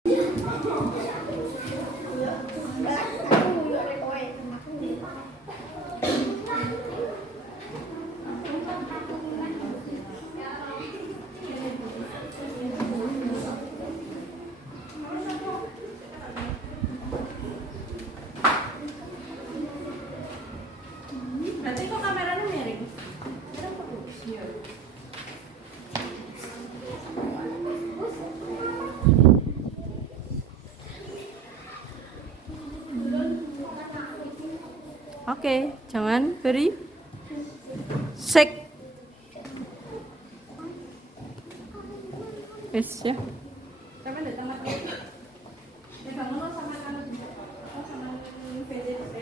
Berarti kok kameranya miring? Oke, jangan beri sek. Yes ya. Sampai datang lagi. Ya bangun sama anak sama VDC.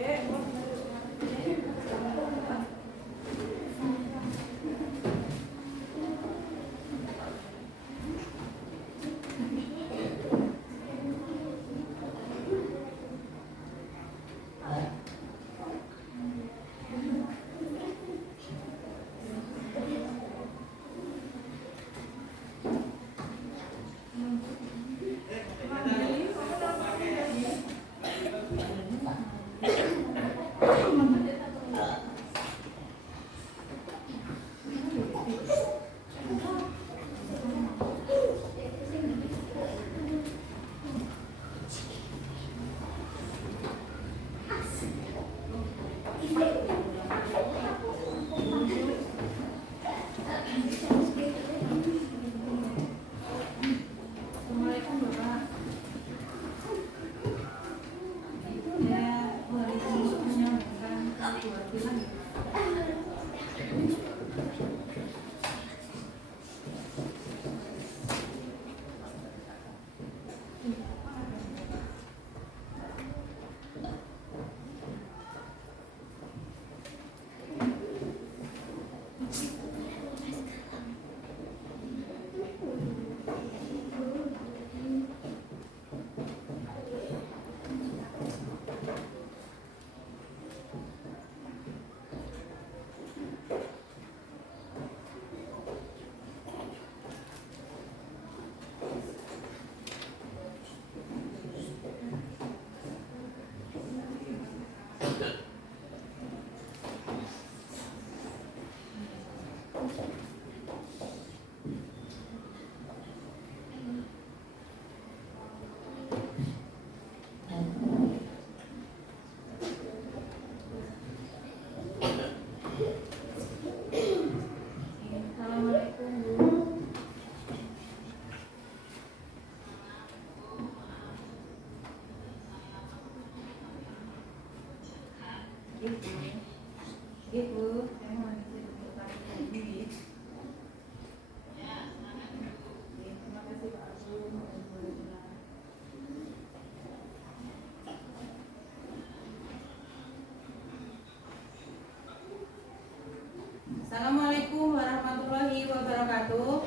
Assalamualaikum warahmatullahi wabarakatuh.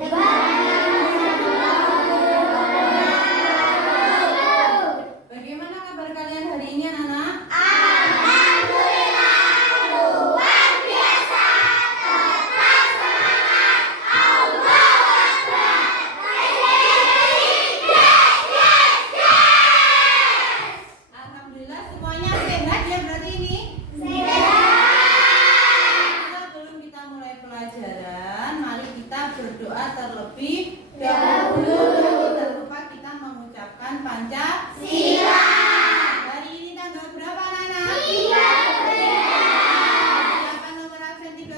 Bagaimana kabar kalian hari ini, anak-anak? Alhamdulillah, luar biasa, tetap semangat, Allahu Akbar. Alhamdulillah semuanya sehat ya berarti ini? Sebelum kita mulai pelajaran, mari kita berdoa terlebih dahulu. Jangan lupa kita mengucapkan Pancasila. Hari ini tanggal berapa, Nana? 13. Siapa nomor absen 13?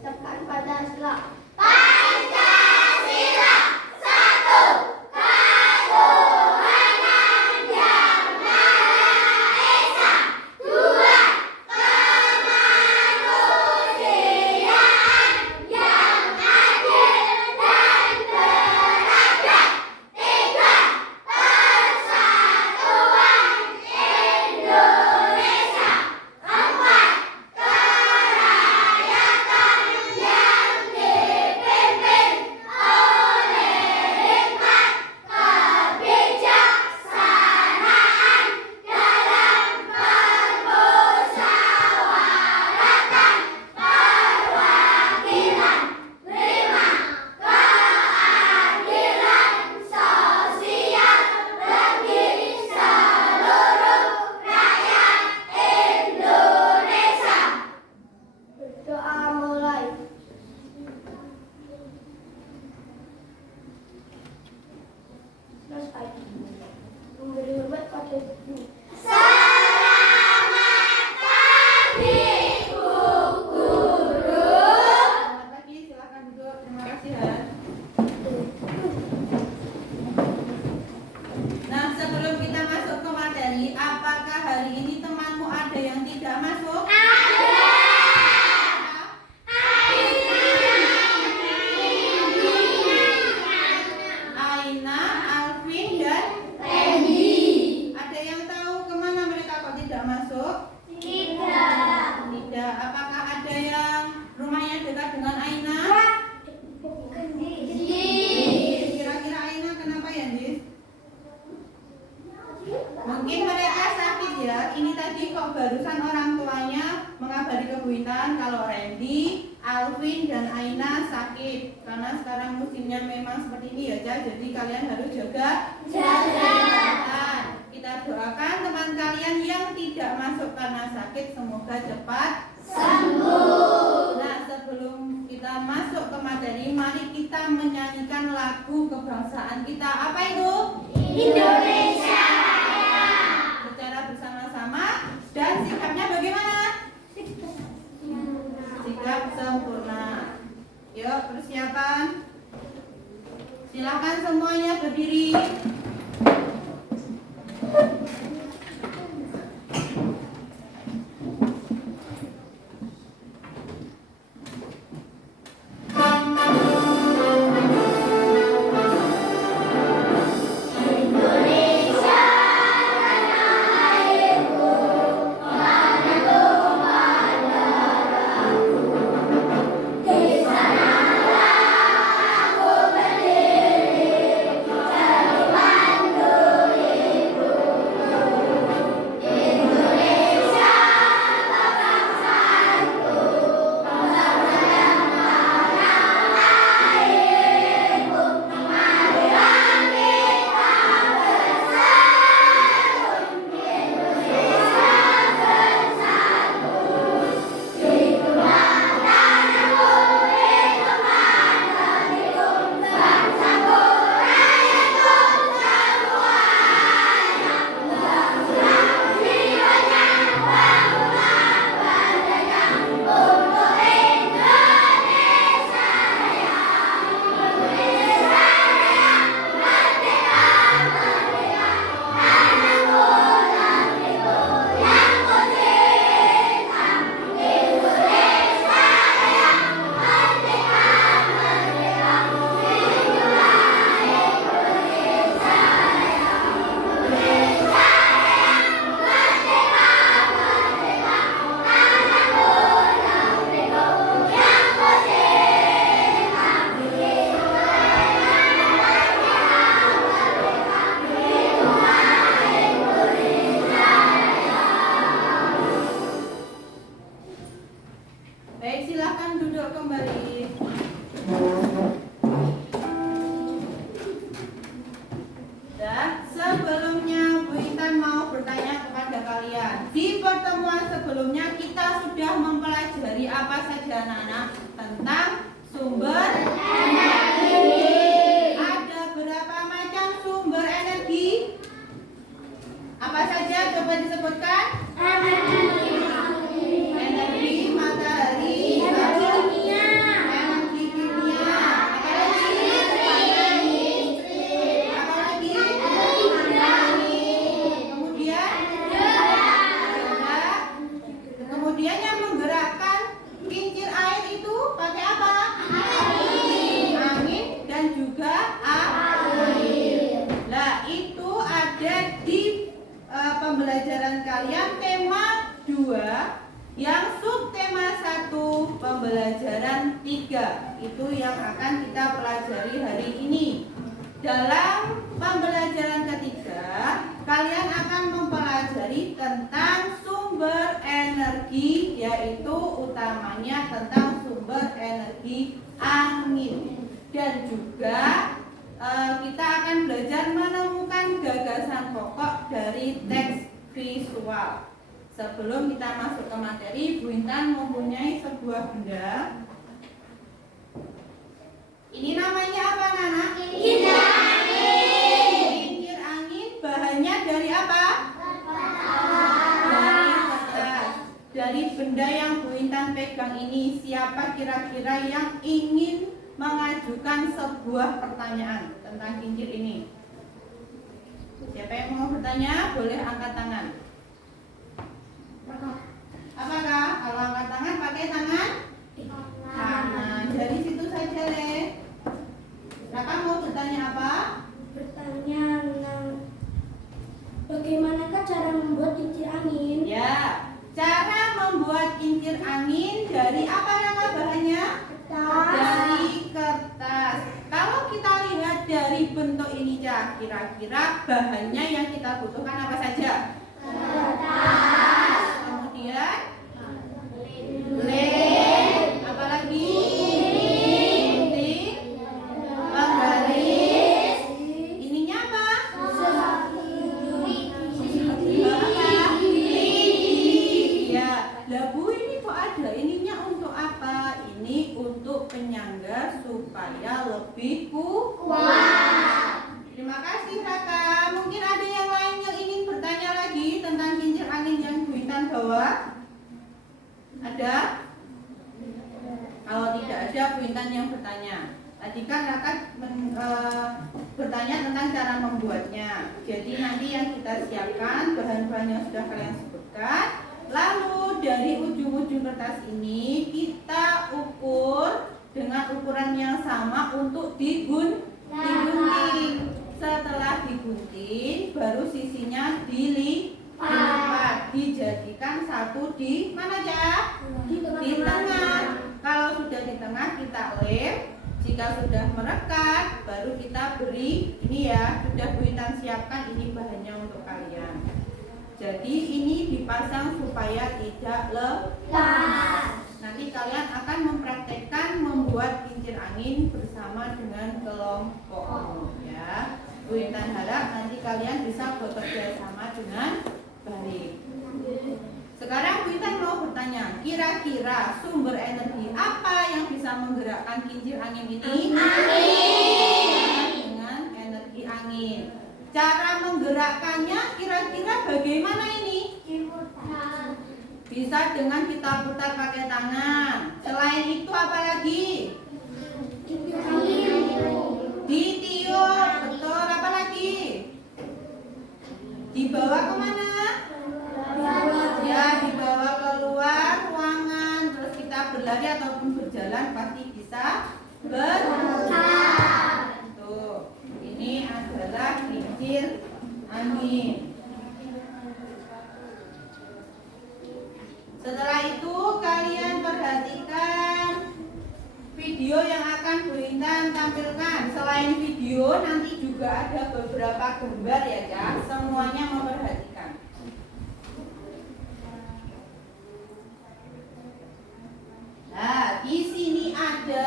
Tekan Pancasila. Pancasila, satu, Terus lagi memberi hormat pada guru. Selamat pagi, silakan duduk. Terima kasih, Han. Nah, sebelum kita masuk ke materi, apakah hari ini temanmu ada yang tidak masuk? Aina, Alvin, dan Randy. ada yang tahu kemana mereka kok tidak masuk? Tidak. Tidak. Apakah ada yang rumahnya dekat dengan Aina? Kira-kira Aina kenapa ya, Dis? Mungkin mereka sakit ya. Ini tadi kok barusan orang tuanya mengabari ke Bu Intan kalau Randy, Alvin, dan Aina sakit. Karena sekarang musimnya memang seperti ini ya, Ca. Jadi kalian harus jaga kesehatan. Kita doakan teman kalian yang tidak masuk karena sakit semoga cepat Sembuh. Nah, sebelum kita masuk ke materi, mari kita menyanyikan lagu kebangsaan kita. Apa itu? Indonesia Raya. Secara bersama-sama dan sikapnya bagaimana? Sikap sempurna. Yuk, persiapan. Silakan semuanya berdiri. Indonesia tanah airku, mana tumpah darahku. Di sanalah aku berdiri, jadi pandu hidupku. Indonesia bangsaku, bangsa yang tanah airku. Marilah kita bersatu, Indonesia bersatu. Itulah tanahku, itulah negeriku, bangsaku, rakyatku semuanya. Bangunlah jiwanya, bangunlah badannya untuk Indonesia Raya. Indonesia Raya, merdeka, merdeka, tanahku, negeriku yang ku cinta. Indonesia Raya, merdeka, merdeka, itulah Indonesia Raya. Indonesia Raya, merdeka, merdeka, tanahku, negeriku yang ku cinta. Baik, silakan duduk kembali. Dan sebelumnya Bu Intan mau bertanya kepada kalian. Di pertemuan sebelumnya kita sudah mempelajari apa saja anak-anak tentang sumber energi. Ada berapa macam sumber energi? Apa saja coba disebutkan? Energi matahari, energi kimia, apalagi? Kemudian kemudian yang menggerakkan kincir air itu pakai apa? Angin dan juga air. Nah, itu ada di pembelajaran kalian tema 2 yang subtema 1 pembelajaran 3 itu yang akan kita pelajari hari ini. Dalam pembelajaran ketiga kalian akan mempelajari tentang sumber energi, yaitu utamanya tentang sumber energi angin, dan juga kita akan belajar menemukan gagasan pokok dari teks visual. Sebelum kita masuk ke materi, Bu Intan mempunyai sebuah benda. Ini namanya apa, Nana? Kincir angin. siapa kira-kira yang ingin mengajukan sebuah pertanyaan tentang kincir ini? Siapa yang mau bertanya boleh angkat tangan. Apakah kalau angkat tangan pakai tangan kanan? Dari situ saja, Le. Raka mau bertanya apa? Bertanya tentang bagaimanakah cara membuat kincir angin? Ya, cara membuat kincir angin dari apa Raka bahannya? Dari kertas. Kalau kita lihat dari bentuk ini, Cak, kira-kira bahannya yang kita butuhkan apa saja? Kertas. Kemudian lem, apalagi gunting, penggaris. Ininya apa? Ya, lah Bu, ini kok ada ininya untuk apa? Ini untuk penyangga supaya lebih kuat. Terima kasih Raka. Mungkin ada yang lain yang ingin bertanya lagi tentang kincir angin yang Bu Intan bawa? Ada? Kalau tidak ada, Bu Intan yang bertanya. Tadi kan Raka bertanya tentang cara membuatnya. Jadi nanti yang kita siapkan bahan-bahan yang sudah kalian sebutkan. Lalu dari ujung-ujung kertas ini kita ukur dengan ukuran yang sama untuk digunting. Setelah digunting, baru sisinya dilipat, dijadikan satu di mana aja? Di tengah. Kalau sudah di tengah kita lem. Jika sudah merekat, baru kita beri. Ini ya, sudah Bu Intan siapkan ini bahannya untuk kalian. Jadi ini dipasang supaya tidak lepas. Nanti kalian akan mempraktekkan membuat kincir angin bersama dengan kelompok, ya. Bu Intan harap nanti kalian bisa bekerja sama dengan baik. Sekarang Bu Intan mau bertanya, kira-kira sumber energi apa yang bisa menggerakkan kincir angin ini? Angin. Dengan energi angin. Cara menggerakkannya kira-kira bagaimana ini? Bisa dengan kita putar pakai tangan. Selain itu apa lagi? Ditiup, betul. Apa lagi? Dibawa kemana? Ya, dibawa keluar ruangan. Terus kita berlari ataupun berjalan pasti bisa bergerak. Tuh, ini adalah kincir angin. Setelah itu kalian perhatikan video yang akan Bu Intan tampilkan. Selain video nanti juga ada beberapa gambar ya, Kak. Semuanya memperhatikan. Nah, di sini ada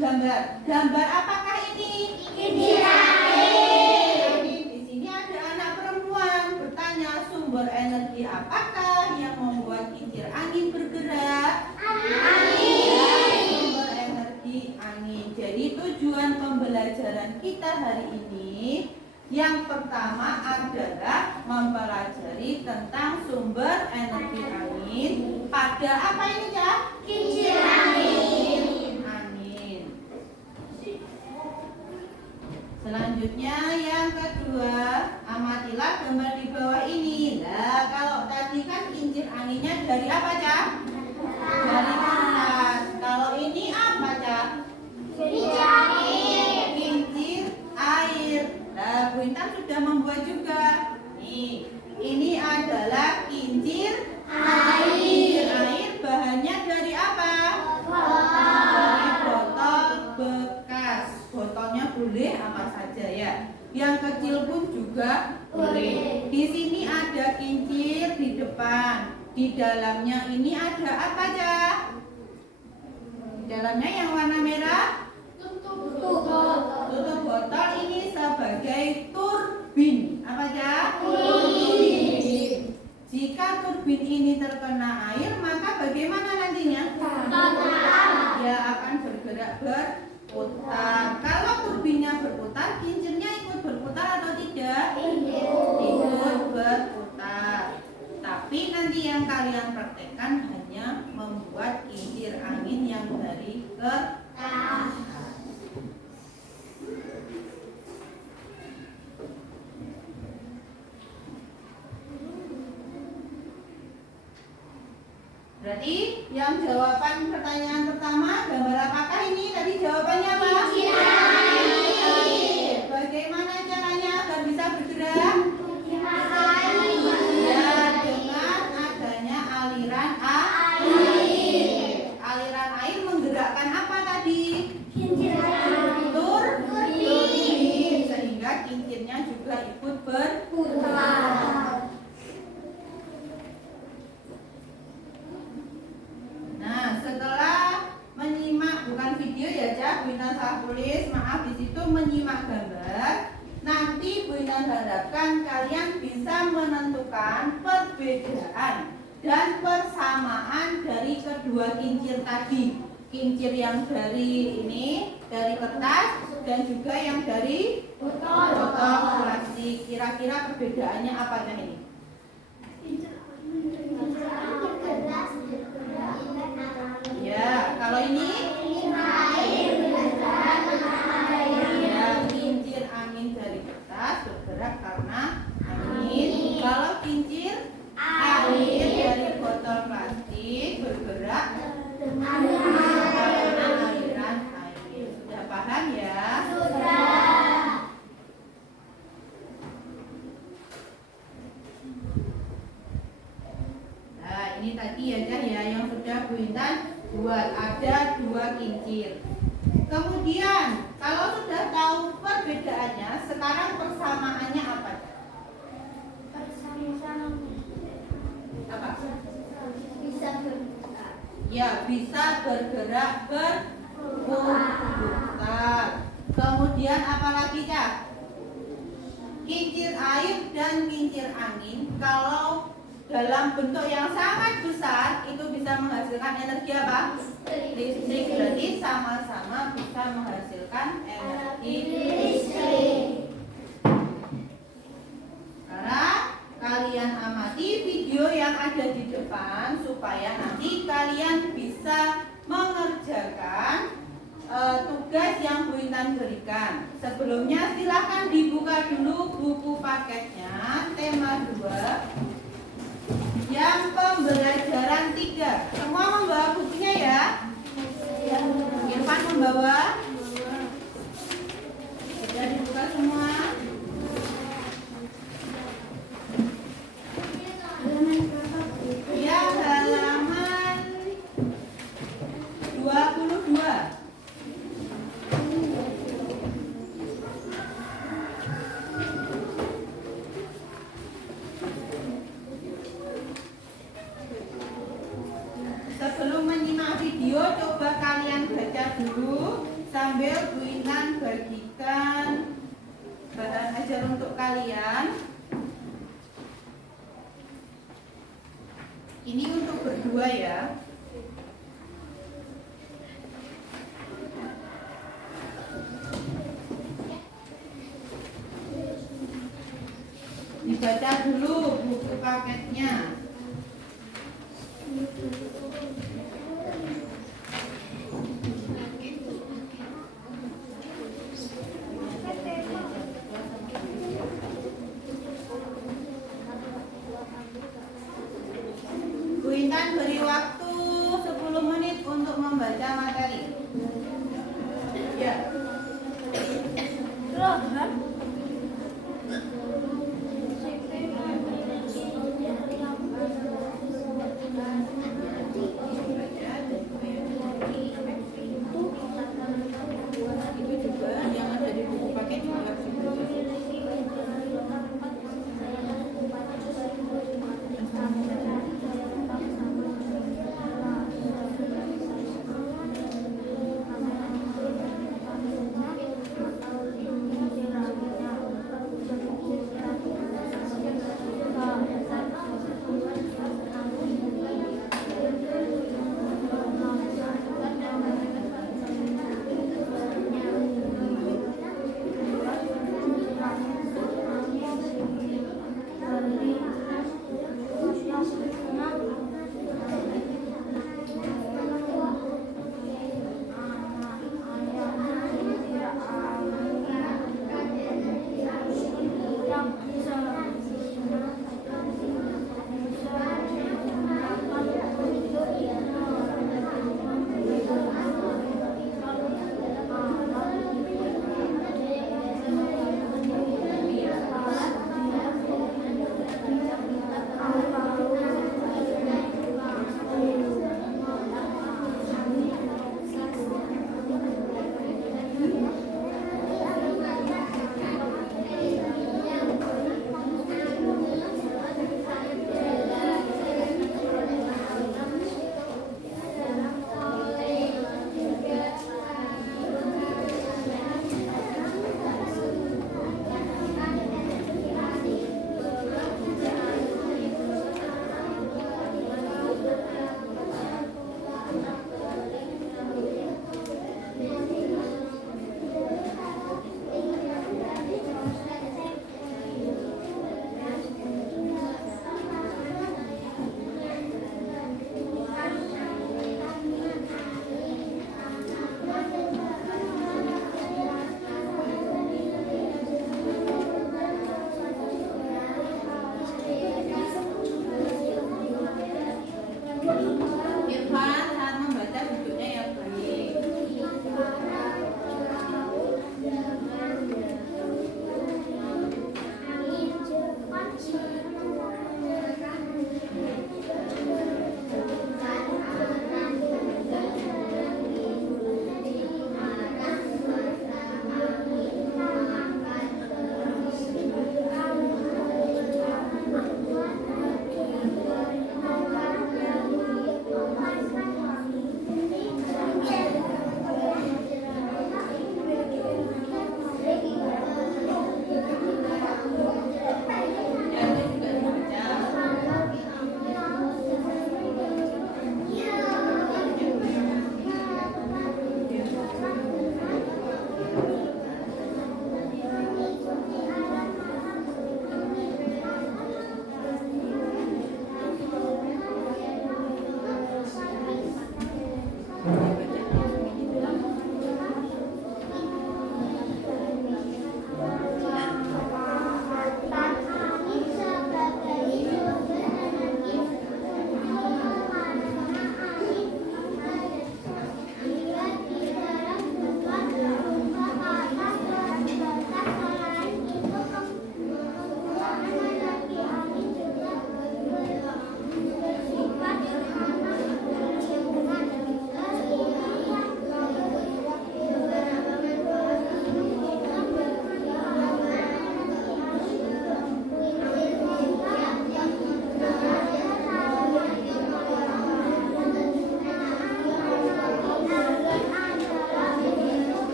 gambar. Gambar apakah ini? Kincir angin. Di sini ada anak perempuan bertanya sumber energi apakah yang membuat kincir angin bergerak? Sumber energi angin. Jadi tujuan pembelajaran kita hari ini yang pertama adalah mempelajari tentang sumber energi angin pada apa ini, Cak? Kincir angin. Angin. Selanjutnya yang kedua, amatilah gambar di bawah ini. Nah, kalau tadi kan kincir anginnya dari apa, Cak? Dari kertas. Kalau ini apa, Cak? Kincir angin. Kincir air. Nah, Bu Intan sudah membuat juga. Nih, ini adalah kincir air. Air bahannya dari apa? Dari botol bekas. Botolnya boleh apa saja ya. Yang kecil pun juga boleh. Di sini ada kincir di depan. Di dalamnya ini ada apa aja? Di dalamnya yang warna merah? Tutup botol ini sebagai turbin. Apa aja? Turbin. Jika turbin ini terkena air, maka bagaimana nantinya? Dia akan bergerak berputar. Kalau turbinnya berputar, kincirnya ikut berputar atau tidak? Ikut berputar. Tapi nanti yang kalian praktekkan hanya membuat kincir angin yang Berarti yang jawaban pertanyaan pertama, gambar apakah ini? Tadi jawabannya apa? Air. Bagaimana caranya agar bisa bergerak? Ya, dengan adanya aliran air. Aliran air menggerakkan apa tadi? Turbin. Sehingga kincirnya juga ikut berputar. Nah, setelah menyimak, bukan video ya Cak, Bu Intan salah tulis, maaf, di situ menyimak gambar. Nanti Bu Intan harapkan kalian bisa menentukan perbedaan dan persamaan dari kedua kincir tadi. Kincir yang dari ini, dari kertas, dan juga yang dari botol plastik. Kira-kira perbedaannya apa ini? Ya, kalau ini ya, kincir angin dari kertas bergerak karena angin. Kalau kincir air dari botol plastik bergerak karena aliran air. Sudah paham ya? Nah, ini tadi aja ya yang sudah Bu Intan buat. Ada 2 kincir. Kemudian kalau sudah tahu perbedaannya, sekarang persamaannya apa? Apa? Ya, bisa bergerak berputar. Kemudian apa lagi Kak? Kincir air dan kincir angin kalau dalam bentuk yang sangat besar itu bisa menghasilkan energi apa? Listrik. Berarti sama-sama bisa menghasilkan energi listrik. Sekarang kalian amati video yang ada di depan supaya nanti kalian bisa mengerjakan tugas yang Bu Intan berikan. Sebelumnya silahkan dibuka dulu buku paketnya tema 2 yang pembelajaran 3. Semua membawa bukunya ya? Irfan membawa? Sudah dibuka semua? Ya, halaman 22. Sebelum menyimak video, coba kalian baca dulu sambil Bu Intan bagikan bahan ajar untuk kalian. Ini untuk berdua ya. Dibaca dulu buku paketnya. Bu Intan beri waktu 10 menit untuk membaca materi. Ya.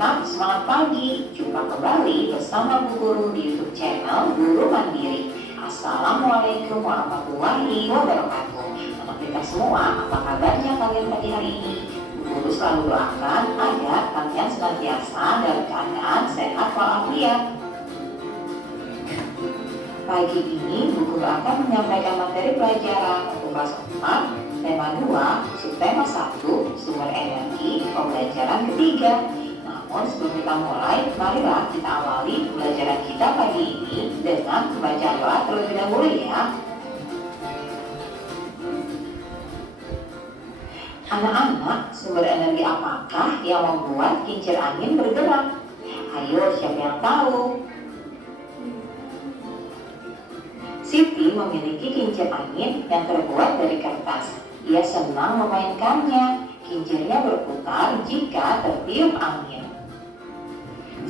tetap semangat pagi. Jumpa kembali bersama Bu Guru di YouTube channel Guru Mandiri. Assalamualaikum warahmatullahi wabarakatuh. Anak kita semua, apa kabarnya kalian pagi hari ini? Bu Guru selalu doakan agar kalian senantiasa dalam keadaan sehat walafiat. Pagi ini Bu Guru akan menyampaikan materi pelajaran untuk kelas 4, tema 2, subtema 1, sumber energi, pembelajaran ketiga. Namun sebelum kita mulai, marilah kita awali pembelajaran kita pagi ini dengan membaca doa terlebih dahulu ya. Anak-anak, sumber energi apakah yang membuat kincir angin bergerak? Ayo, siapa yang tahu? Siti memiliki kincir angin yang terbuat dari kertas. Ia senang memainkannya. Kincirnya berputar jika tertiup angin.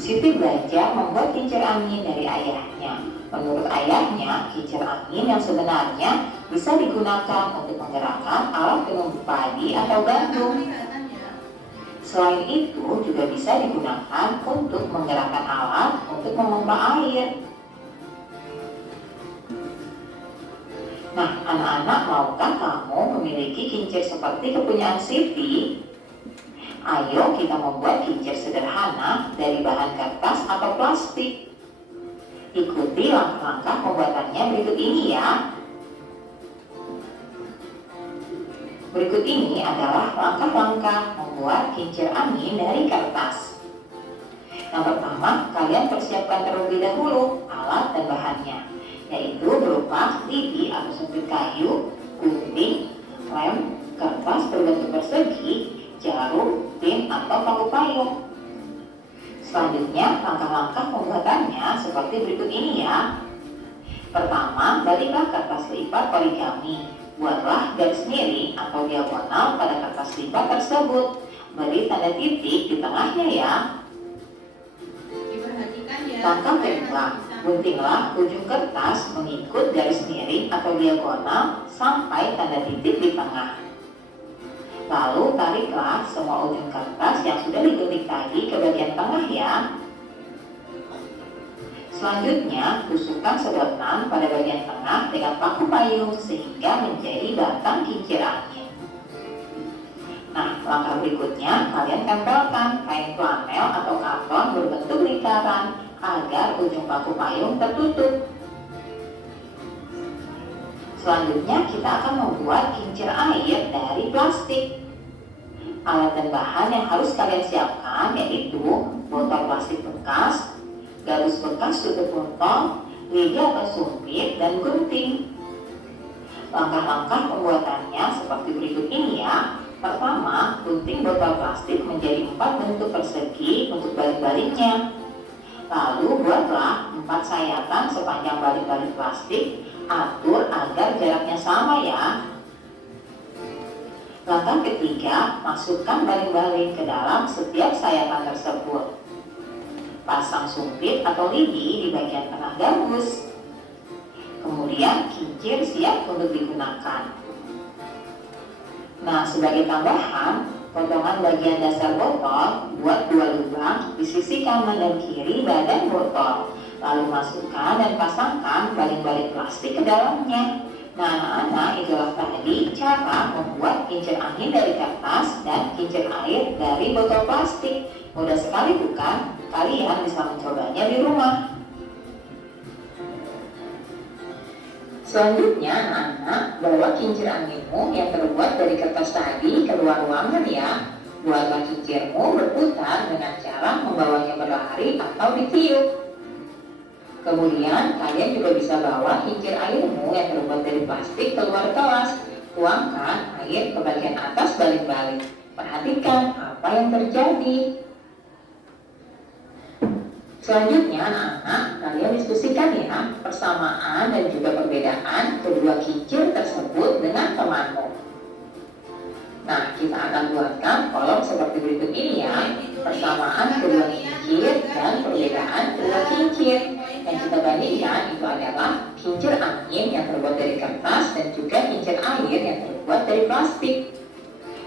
Siti belajar membuat kincir angin dari ayahnya. Menurut ayahnya, kincir angin yang sebenarnya bisa digunakan untuk menggerakkan alat penumbuh padi atau gandum. Selain itu, juga bisa digunakan untuk menggerakkan alat untuk memompa air. Nah, anak-anak, maukah kamu memiliki kincir seperti kepunyaan Siti? Ayo kita membuat kincir sederhana dari bahan kertas atau plastik. Ikuti langkah-langkah pembuatannya berikut ini ya. Berikut ini adalah langkah-langkah membuat kincir angin dari kertas. Yang pertama, kalian persiapkan terlebih dahulu alat dan bahannya, yaitu berupa lidi atau sumpit kayu, gunting, lem, kertas berbentuk persegi, jarum, pin atau paku payung. Selanjutnya, langkah-langkah pembuatannya seperti berikut ini ya. Pertama, baliklah kertas lipat origami. Buatlah garis miring atau diagonal pada kertas lipat tersebut. Beri tanda titik di tengahnya ya. Diperhatikan ya. Langkah kedua, guntinglah ujung kertas mengikut garis miring atau diagonal sampai tanda titik di tengah. Lalu tariklah semua ujung kertas yang sudah digunting tadi ke bagian tengah ya. Selanjutnya, tusukkan sedotan pada bagian tengah dengan paku payung sehingga menjadi batang kincir angin. Nah, langkah berikutnya, kalian tempelkan kain flanel atau karton berbentuk lingkaran agar ujung paku payung tertutup. Selanjutnya kita akan membuat kincir air dari plastik. Alat dan bahan yang harus kalian siapkan yaitu botol plastik bekas, gabus bekas tutup botol, lidi atau sumpit, dan gunting. Langkah-langkah pembuatannya seperti berikut ini ya. Pertama, gunting botol plastik menjadi 4 bentuk persegi untuk balik-baliknya. Lalu buatlah 4 sayatan sepanjang balik-balik plastik. Atur agar jaraknya sama ya. Langkah ketiga, masukkan baling-baling ke dalam setiap sayatan tersebut. Pasang sumpit atau lidi di bagian tengah gabus. Kemudian kincir siap untuk digunakan. Nah, sebagai tambahan, potongan bagian dasar botol buat 2 lubang di sisi kanan dan kiri badan botol. Lalu masukkan dan pasangkan baling-baling plastik ke dalamnya. Nah, anak-anak, itulah tadi cara membuat kincir angin dari kertas dan kincir air dari botol plastik. Mudah sekali bukan? Kalian bisa mencobanya di rumah. Selanjutnya, anak-anak, bawa kincir anginmu yang terbuat dari kertas tadi keluar ruangan ya. Buatlah kincirmu berputar dengan cara membawanya berlari atau ditiup. Kemudian, kalian juga bisa bawa kincir airmu yang terbuat dari plastik keluar kelas. Tuangkan air ke bagian atas balik-balik. Perhatikan apa yang terjadi. Selanjutnya, anak-anak, kalian diskusikan ya persamaan dan juga perbedaan kedua kincir tersebut dengan temanmu. Nah, kita akan buatkan kolom seperti berikut ini ya. Persamaan kedua kincir dan perbedaan kedua kincir. Yang kita bandingkan itu adalah kincir angin yang terbuat dari kertas dan juga kincir air yang terbuat dari plastik.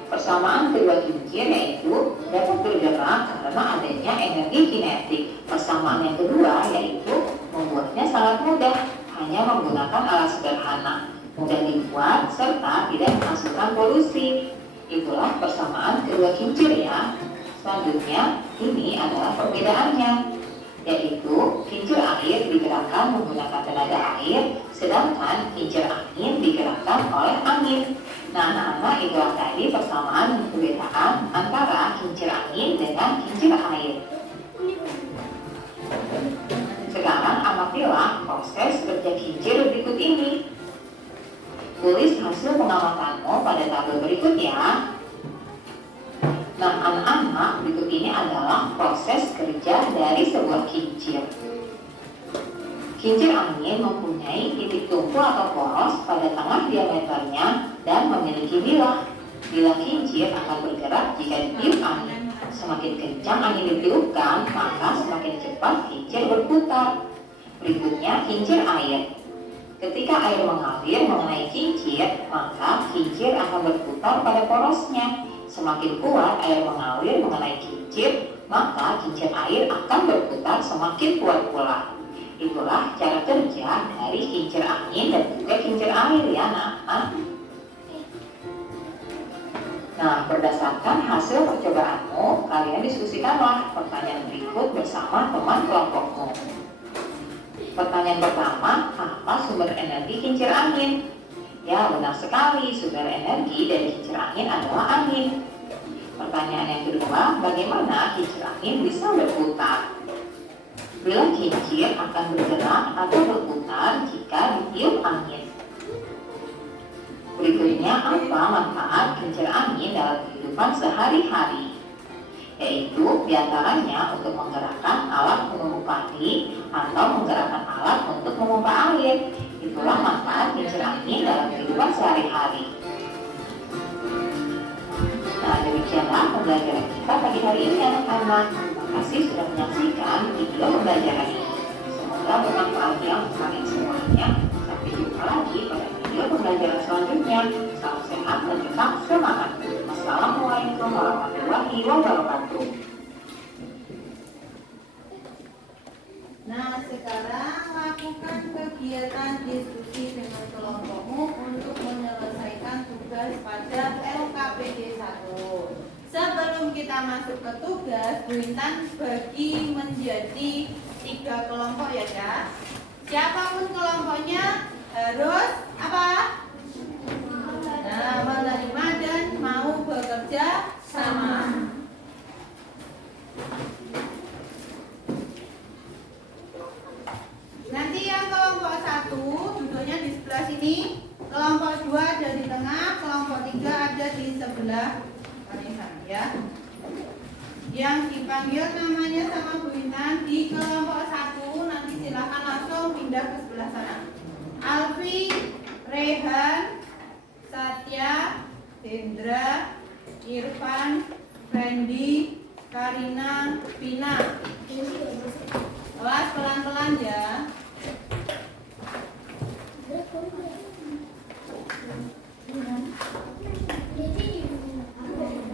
Persamaan kedua kincir yaitu dapat bergerak karena adanya menggunakan alat sederhana, mudah dibuat, serta tidak menghasilkan polusi. Itulah persamaan kedua kincir ya. Selanjutnya, ini adalah perbedaannya, yaitu kincir air digerakkan menggunakan tenaga air, sedangkan kincir angin digerakkan oleh angin. Nah, anak-anak, itulah tadi persamaan perbedaan antara kincir angin dengan kincir air. Sekarang amatilah proses kerja kincir berikut ini. Tulis hasil pengamatanmu pada tabel berikut ya. Nah, anak-anak, berikut ini adalah proses kerja dari sebuah kincir. Kincir angin mempunyai titik tumpu atau poros pada tengah diameternya dan memiliki bilah. Bilah kincir akan bergerak jika ditiup angin. Semakin kencang angin ditiupkan, maka semakin cepat kincir berputar. Berikutnya kincir air. Ketika air mengalir mengenai kincir, maka kincir akan berputar pada porosnya. Semakin kuat air mengalir mengenai kincir, maka kincir air akan berputar semakin kuat pula. Itulah cara kerja dari kincir angin dan juga kincir air ya anak-anak. Nah, berdasarkan hasil percobaanmu, kalian diskusikanlah pertanyaan berikut bersama teman kelompokmu. Pertanyaan pertama, apa sumber energi kincir angin? Ya, benar sekali, sumber energi dari kincir angin adalah angin. Pertanyaan yang kedua, bagaimana kincir angin bisa berputar? Bilah kincir akan bergerak atau berputar jika ditiup angin. Berikutnya, apa manfaat kincir angin dalam kehidupan sehari-hari? Yaitu diantaranya untuk menggerakkan alat penumbuh padi atau menggerakkan alat untuk memompa air. Itulah manfaat kincir angin dalam kehidupan sehari-hari. Nah, demikianlah pembelajaran kita pagi hari ini anak-anak. Terima kasih sudah menyaksikan video pembelajaran ini. Semoga bermanfaat ya untuk kalian semuanya. Sampai jumpa lagi pada video pembelajaran selanjutnya. Salam sehat dan tetap semangat. Wassalamualaikum warahmatullahi wabarakatuh. Nah, sekarang lakukan kegiatan diskusi dengan kelompokmu untuk menyelesaikan tugas pada LKPD 1. Sebelum kita masuk ke tugas, Bu Intan bagi menjadi 3 kelompok ya, Kak. Siapapun kelompoknya harus apa? Nah, menerima dan mau bekerja sama. Nanti yang kelompok 1 duduknya di sebelah sini, kelompok 2 ada di tengah, kelompok 3 ada di sebelah kanan ya. Yang dipanggil namanya sama Bu Intan di kelompok 1 nanti silakan langsung pindah ke sebelah sana. Alfi, Rehan, Satya, Hendra, Irfan, Fendi, Karina, Vina. Kelas pelan-pelan ya.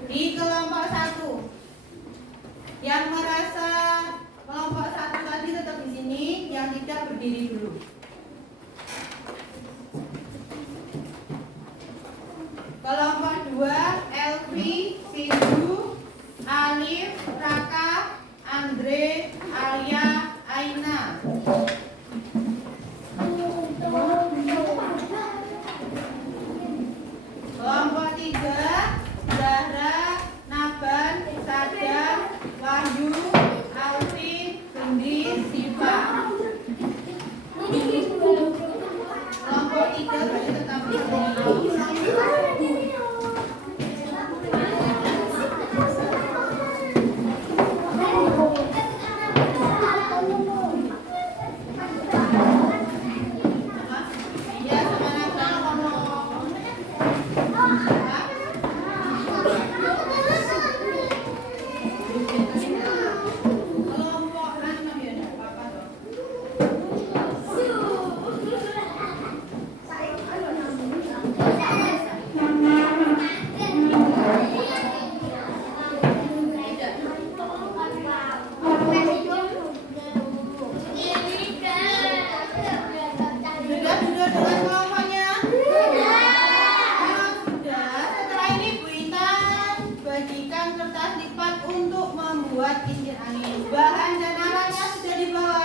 Di kelompok 1 yang merasa kelompok 1 tadi tetap di sini, yang tidak berdiri dulu. Kelompok 2 Elvi, Sindu, Alif, Raka, Andre, Alia, Aina. Kelompok 3 Zahra, Naban, Sadam, Wahyu, Alvin, Gendis, Siva. Kelompok 3 berarti tetap di sini. membuat kincir angin. Bahan dan alatnya sudah dibawa.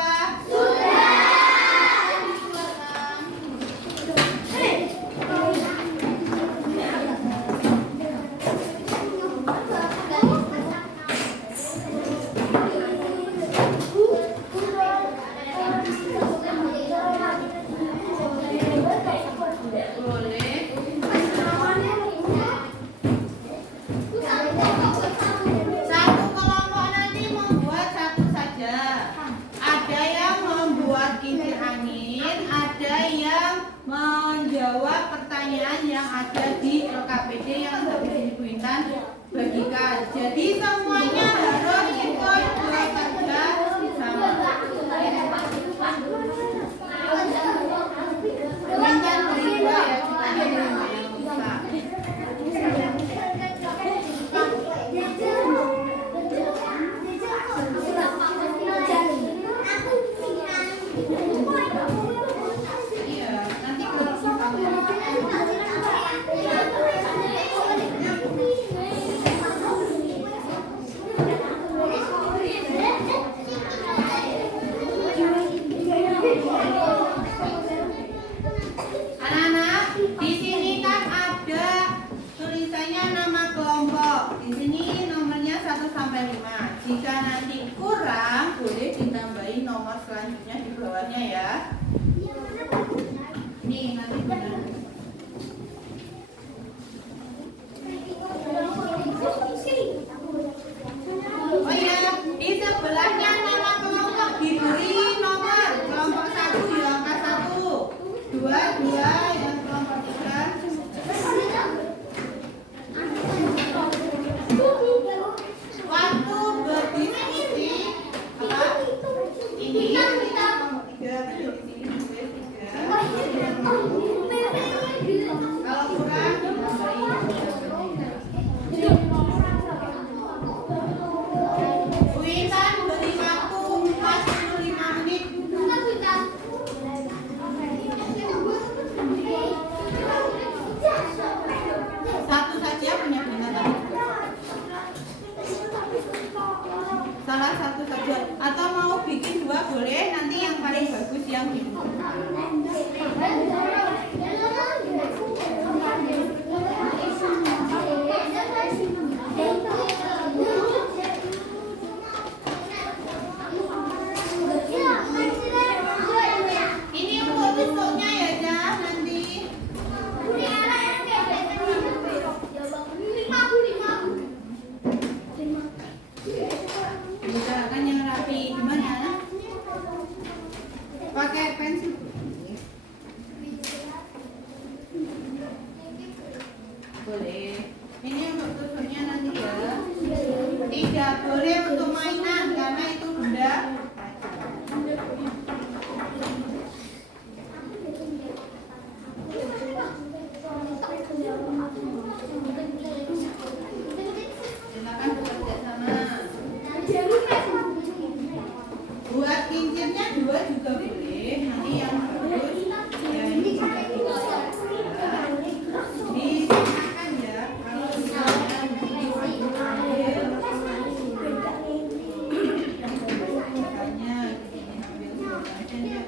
Satu kelompok nanti membuat satu saja. Ada yang membuat kincir angin, ada yang menjawab pertanyaan yang ada di LKPD yang habis Ibu Intan bagikan. Jadi semuanya harus ikut bekerja sama. Intan beri dua ya, kita yang bisa. Iya, nanti kalau anak-anak, di sini kan ada tulisannya nama kelompok. Di sini nomornya 1 sampai 5. Jika nanti kurang, boleh ditambahin nomor selanjutnya di bawahnya ya. Nih, nanti benar. Oh iya, di sebelahnya nama kelompok diberi nomor. Kelompok 1 ya angka 1, 2 yang kelompok 3. Waktu berdiskusi apa? Ini kita kelompok 3 di sini boleh 3. Kalau kurang ditambahin. Bu Intan beri waktu 45 menit. Satu saja punya Bina tadi. Salah satu saja. Atau mau bikin 2 boleh. Nanti yang paling bagus yang bikin. Ini untuk bentuknya ya, Jah, nanti. Bicarakan yang rapi. Gimana? Pakai pensil. Boleh. Ini untuk tusuknya nanti ya. Tidak boleh untuk mainan karena itu benda. Silakan bekerja sama. Buat kincirnya 2 juga boleh. Nanti yang bagus ya ini sudah dibuat. Dipisahkan ya. Kalau misalnya diambil makanya ini ambil aja ya.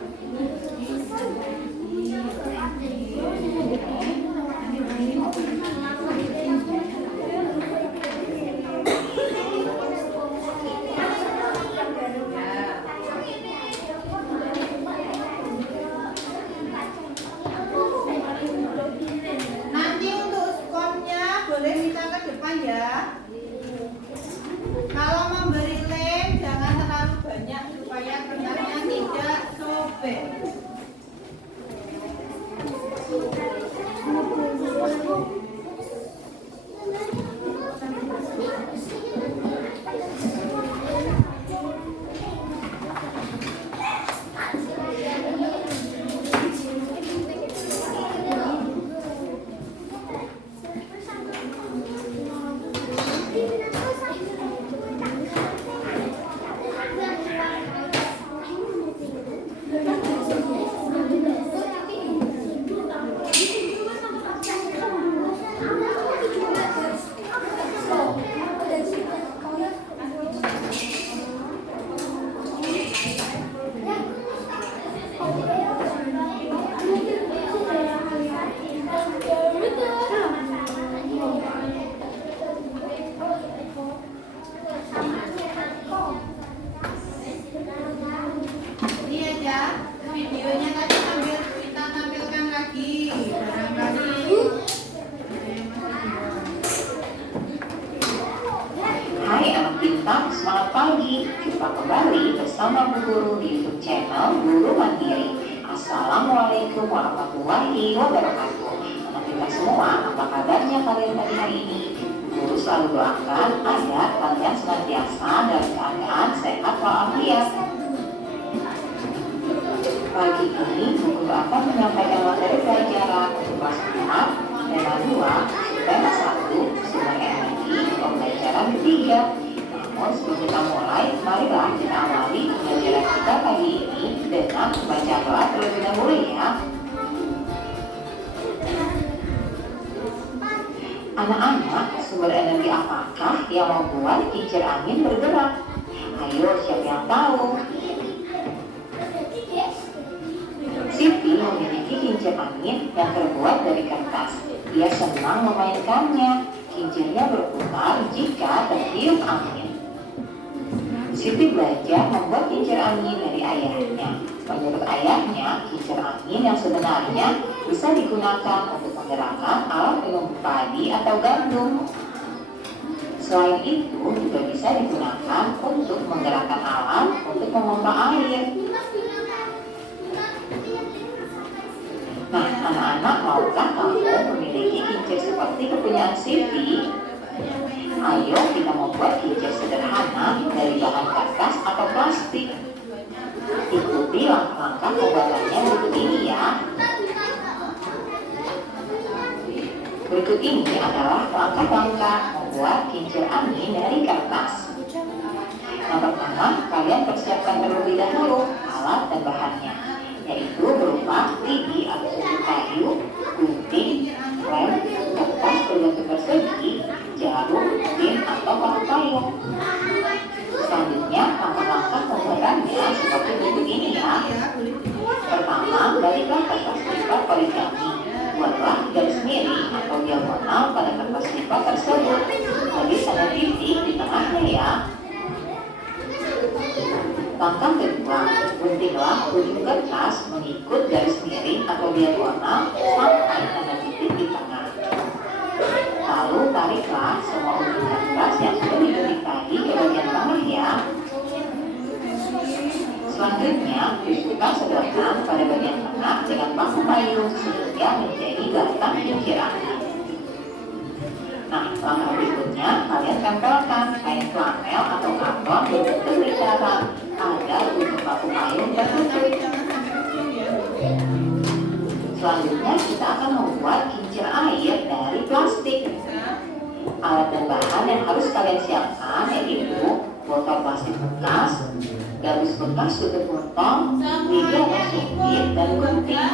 Tetap semangat pagi. Jumpa kembali bersama Bu Guru di YouTube channel Guru Mandiri. Assalamualaikum warahmatullahi wabarakatuh. Anak kita semua, apa kabarnya kalian pagi hari ini? Bu Guru selalu doakan agar kalian senantiasa dalam keadaan sehat walafiat. Pagi ini Bu Guru akan menyampaikan materi pelajaran untuk kelas 4, tema 2, tema 1, sumber energi, pembelajaran ketiga. Namun sebelum kita mulai, marilah kita awali pembelajaran kita pagi ini dengan membaca doa terlebih dahulu ya. Anak-anak, sumber energi apakah yang membuat kincir angin bergerak? Ayo, siapa yang tahu? Siti memiliki kincir angin yang terbuat dari kertas. Dia senang memainkannya. Kincirnya berputar jika tertiup angin. Siti belajar membuat kincir angin dari ayahnya. Menurut ayahnya, kincir angin yang sebenarnya bisa digunakan untuk menggerakkan alat penumbuk padi atau gandum. Selain itu, juga bisa digunakan untuk menggerakkan alat untuk memompa air. Nah, anak-anak, maukah kamu memiliki kincir seperti kepunyaan Siti? Ayo kita membuat kincir sederhana dari bahan kertas atau plastik. Ikuti langkah-langkah pembuatannya berikut ini ya. Berikut ini adalah langkah-langkah membuat kincir angin dari kertas. Yang pertama, kalian persiapkan terlebih dahulu alat dan bahannya, yaitu berupa lidi atau tungku kayu, gunting, lem, kertas berbentuk persegi, jarum, pin atau paku payung. Selanjutnya, langkah-langkah pembuatannya seperti berikut ini ya. Pertama, baliklah kertas lipat poligami. Buatlah garis miring atau diagonal pada kertas lipat tersebut. Bagi tanda titik di tengahnya ya. Langkah kedua, guntinglah ujung kertas mengikut garis miring atau diagonal sampai tanda titik di tengah. Lalu tariklah semua ujung kertas yang sudah digunting tadi ke bagian tengah ya. Selanjutnya, tusukkan sedotan pada bagian tengah dengan paku payung sehingga menjadi batang kincir angin. Nah, langkah berikutnya, kalian tempelkan kain flanel atau karton berbentuk lingkaran agar ujung paku payung tertutup. Selanjutnya, kita akan membuat kincir air dari plastik. Alat dan bahan yang harus kalian siapkan yaitu botol plastik bekas, gabus bekas tutup botol, lidi atau sumpit, dan gunting.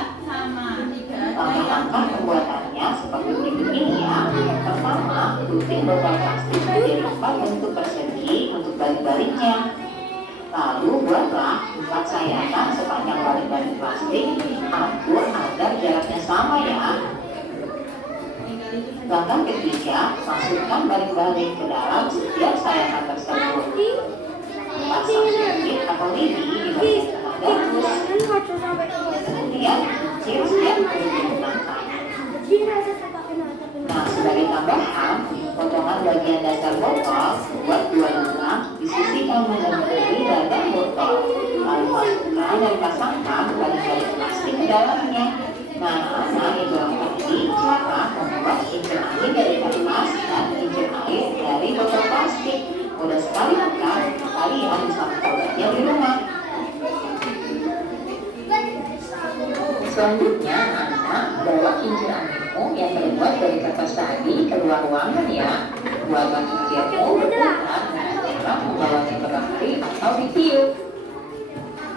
Langkah-langkah pembuatannya seperti berikut ini ya. Pertama, gunting botol plastik menjadi 4 bentuk persegi untuk balik-baliknya. Lalu buatlah 4 sayatan sepanjang balik-balik plastik. Atur agar jaraknya sama ya. Langkah ketiga, masukkan balik-balik ke dalam setiap sayatan tersebut. Pasang sumpit atau lidi di bagian tengah gabus. Kemudian kincir setiap kali digunakan. Nah, sebagai tambahan, potongan bagian dasar botol buat 2 lubang di sisi kanan dan kiri badan botol. Lalu masukkan dan pasangkan balik-balik plastik ke dalamnya. Nah, anak ibu tadi cara membuat kincir angin dari kertas dan kincir air dari botol plastik. Mudah sekali bukan? Kalian bisa mencobanya di rumah. Selanjutnya, anak bawa kincir anginmu yang terbuat dari kertas tadi keluar ruangan ya. Buatlah kincirmu berputar dengan cara membawanya ke lemari atau ditiup.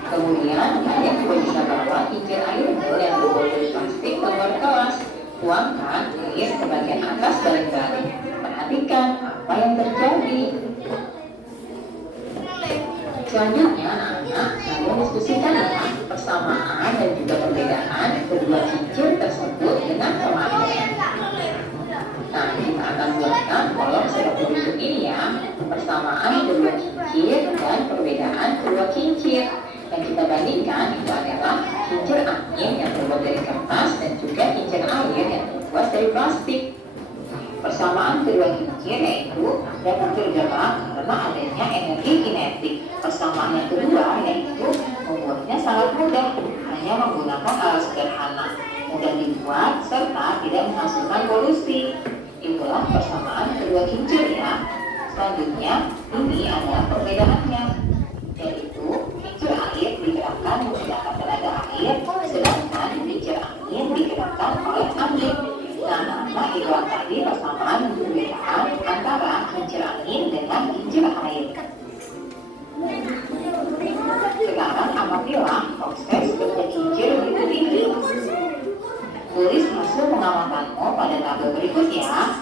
Kemudian, kalian juga bisa bawa kincir airmu yang terbuat dari plastik keluar kelas. Tuangkan air ke bagian atas balik-balik. Perhatikan apa yang terjadi. Selanjutnya, anak-anak, kalian diskusikan ya persamaan dan juga perbedaan kedua kincir tersebut dengan temannya. Nah, kita akan buatkan kolom seperti berikut ini ya. Persamaan kedua kincir dan perbedaan kedua kincir. Yang kita bandingkan itu adalah kincir angin yang terbuat dari kertas dan juga kincir air yang terbuat dari plastik. Persamaan kedua kincir yaitu dapat bergerak karena adanya Persamaan yang kedua yaitu membuatnya sangat mudah, hanya menggunakan alat sederhana, mudah dibuat serta tidak menghasilkan polusi. Itulah persamaan kedua kincir ya. Selanjutnya, ini adalah perbedaannya, yaitu kincir air digerakkan menggunakan tenaga air, sedangkan kincir angin digerakkan oleh angin. Nah, itulah tadi persamaan perbedaan antara kincir angin dengan kincir air. Sekarang amatilah proses kerja kincir berikut ini. Tulis hasil pengamatanmu pada tabel berikut ya.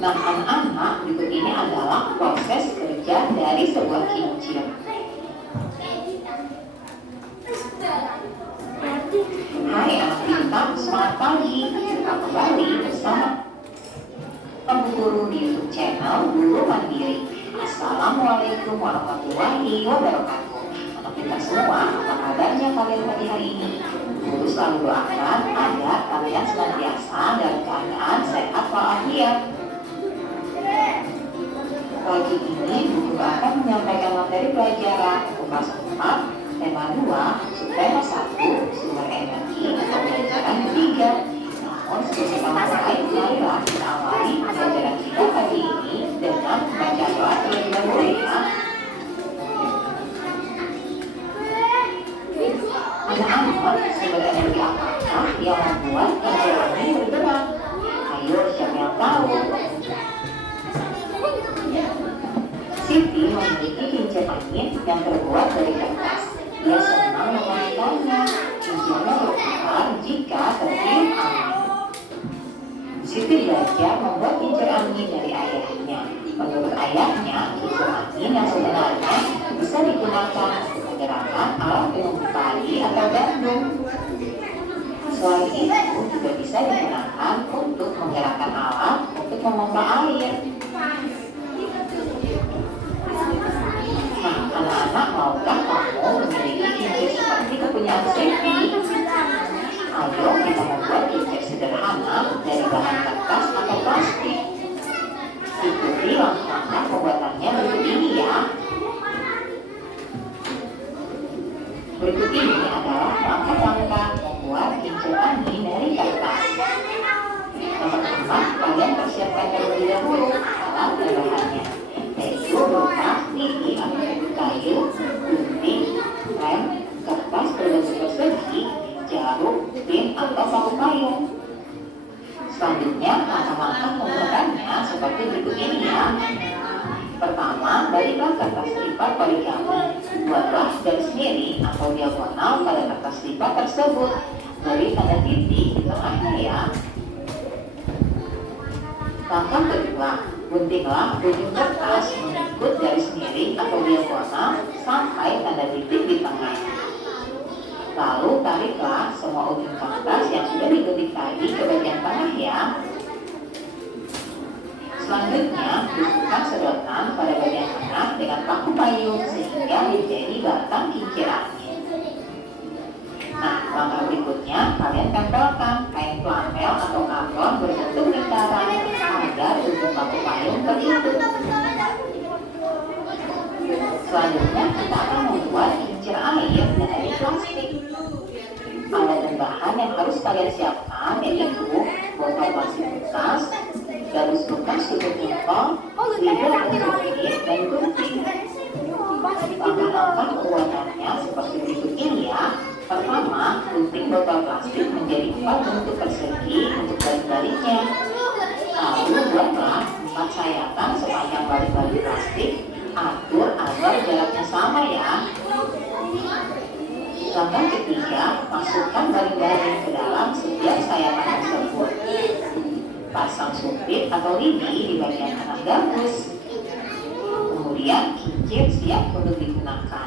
Nah, anak-anak, berikut ini adalah proses kerja dari sebuah kincir. Hai anak pintar, selamat pagi. Kita kembali bersama Ibu Guru di YouTube channel Guru Mandiri. Assalamualaikum warahmatullahi wabarakatuh. Anak pintar semua, apa kabarnya kalian pagi hari ini? Guru selalu doakan agar kalian senantiasa dalam keadaan sehat walafiat. Pagi ini Guru akan menyampaikan materi pelajaran untuk kelas 4, tema 2, subtema 1, sumber energi atau pelajaran ketiga. Namun sebelum kita mulai, marilah kita awali pelajaran kita pagi ini dengan membaca doa terlebih dahulu ya. Anak-anak, sumber energi apakah yang membuat kincir angin bergerak? Ayo, siapa yang tahu? Siti memiliki kincir angin yang terbuat dari kertas. Dia senang memainkannya. Kincirnya berputar jika tertiup angin. Siti belajar membuat kincir angin dari ayahnya. Menurut ayahnya, kincir angin yang sebenarnya bisa digunakan untuk menggerakkan alat penumbuh padi atau gandum. Selain itu, juga bisa digunakan untuk menggerakkan alat untuk memompa air. Nah, anak-anak, maukah kamu memiliki kincir seperti kepunyaan Siti? Ayo kita membuat kincir sederhana dari bahan kertas atau plastik. Ikuti langkah-langkah pembuatannya berikut ini ya. Berikut ini adalah langkah-langkah membuat kincir angin dari kertas. Yang pertama, kalian persiapkan terlebih dahulu alat dan bahannya, yaitu berupa lidi atau kayu, gunting, lem, kertas berbentuk persegi, jarum, pin atau paku payung. Selanjutnya, langkah-langkah pembuatannya seperti berikut ini ya. Pertama, baliklah kertas lipat origami. Buatlah garis miring atau diagonal pada kertas lipat tersebut. Beri tanda titik di tengahnya ya. Langkah kedua, guntinglah ujung kertas mengikut garis miring atau diagonal sampai tanda titik di tengah. Lalu tariklah semua ujung kertas yang sudah digunting tadi ke bagian tengah ya. Selanjutnya, tusukkan sedotan pada bagian tengah dengan paku payung sehingga menjadi batang kincir angin. Nah, langkah berikutnya, kalian tempelkan kain flanel atau karton berbentuk lingkaran agar ujung paku payung tertutup. Selanjutnya, kita akan membuat kincir air dari plastik. Alat dan bahan yang harus kalian siapkan yaitu botol plastik bekas, gabus bekas tutup botol, lidah sedikit, dan gunting. Langkah-langkah pembuatannya seperti berikut ini ya. Pertama, gunting botol plastik menjadi 4 bentuk persegi untuk balik-baliknya. Lalu buatlah 4 sayatan sepanjang balik-balik plastik. Atur agar jaraknya sama ya. Langkah ketiga, masukkan baling-baling ke dalam setiap sayatan tersebut. Pasang supit atau lidi di bagian kanan gabus. Kemudian kincir siap untuk digunakan.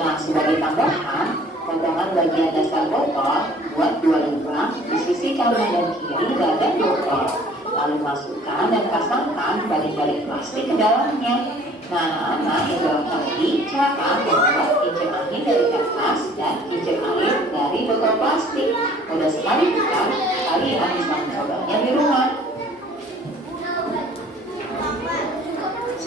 Nah, sebagai tambahan, potongan bagian dasar botol buat 2 lubang di sisi kanan dan kiri badan botol. Lalu masukkan dan pasangkan baling-baling plastik ke dalamnya. Nah, anak-anak, itulah tadi cara membuat kincir angin dari kertas dan kincir air dari botol plastik. Mudah sekali bukan? Kalian bisa mencobanya di rumah.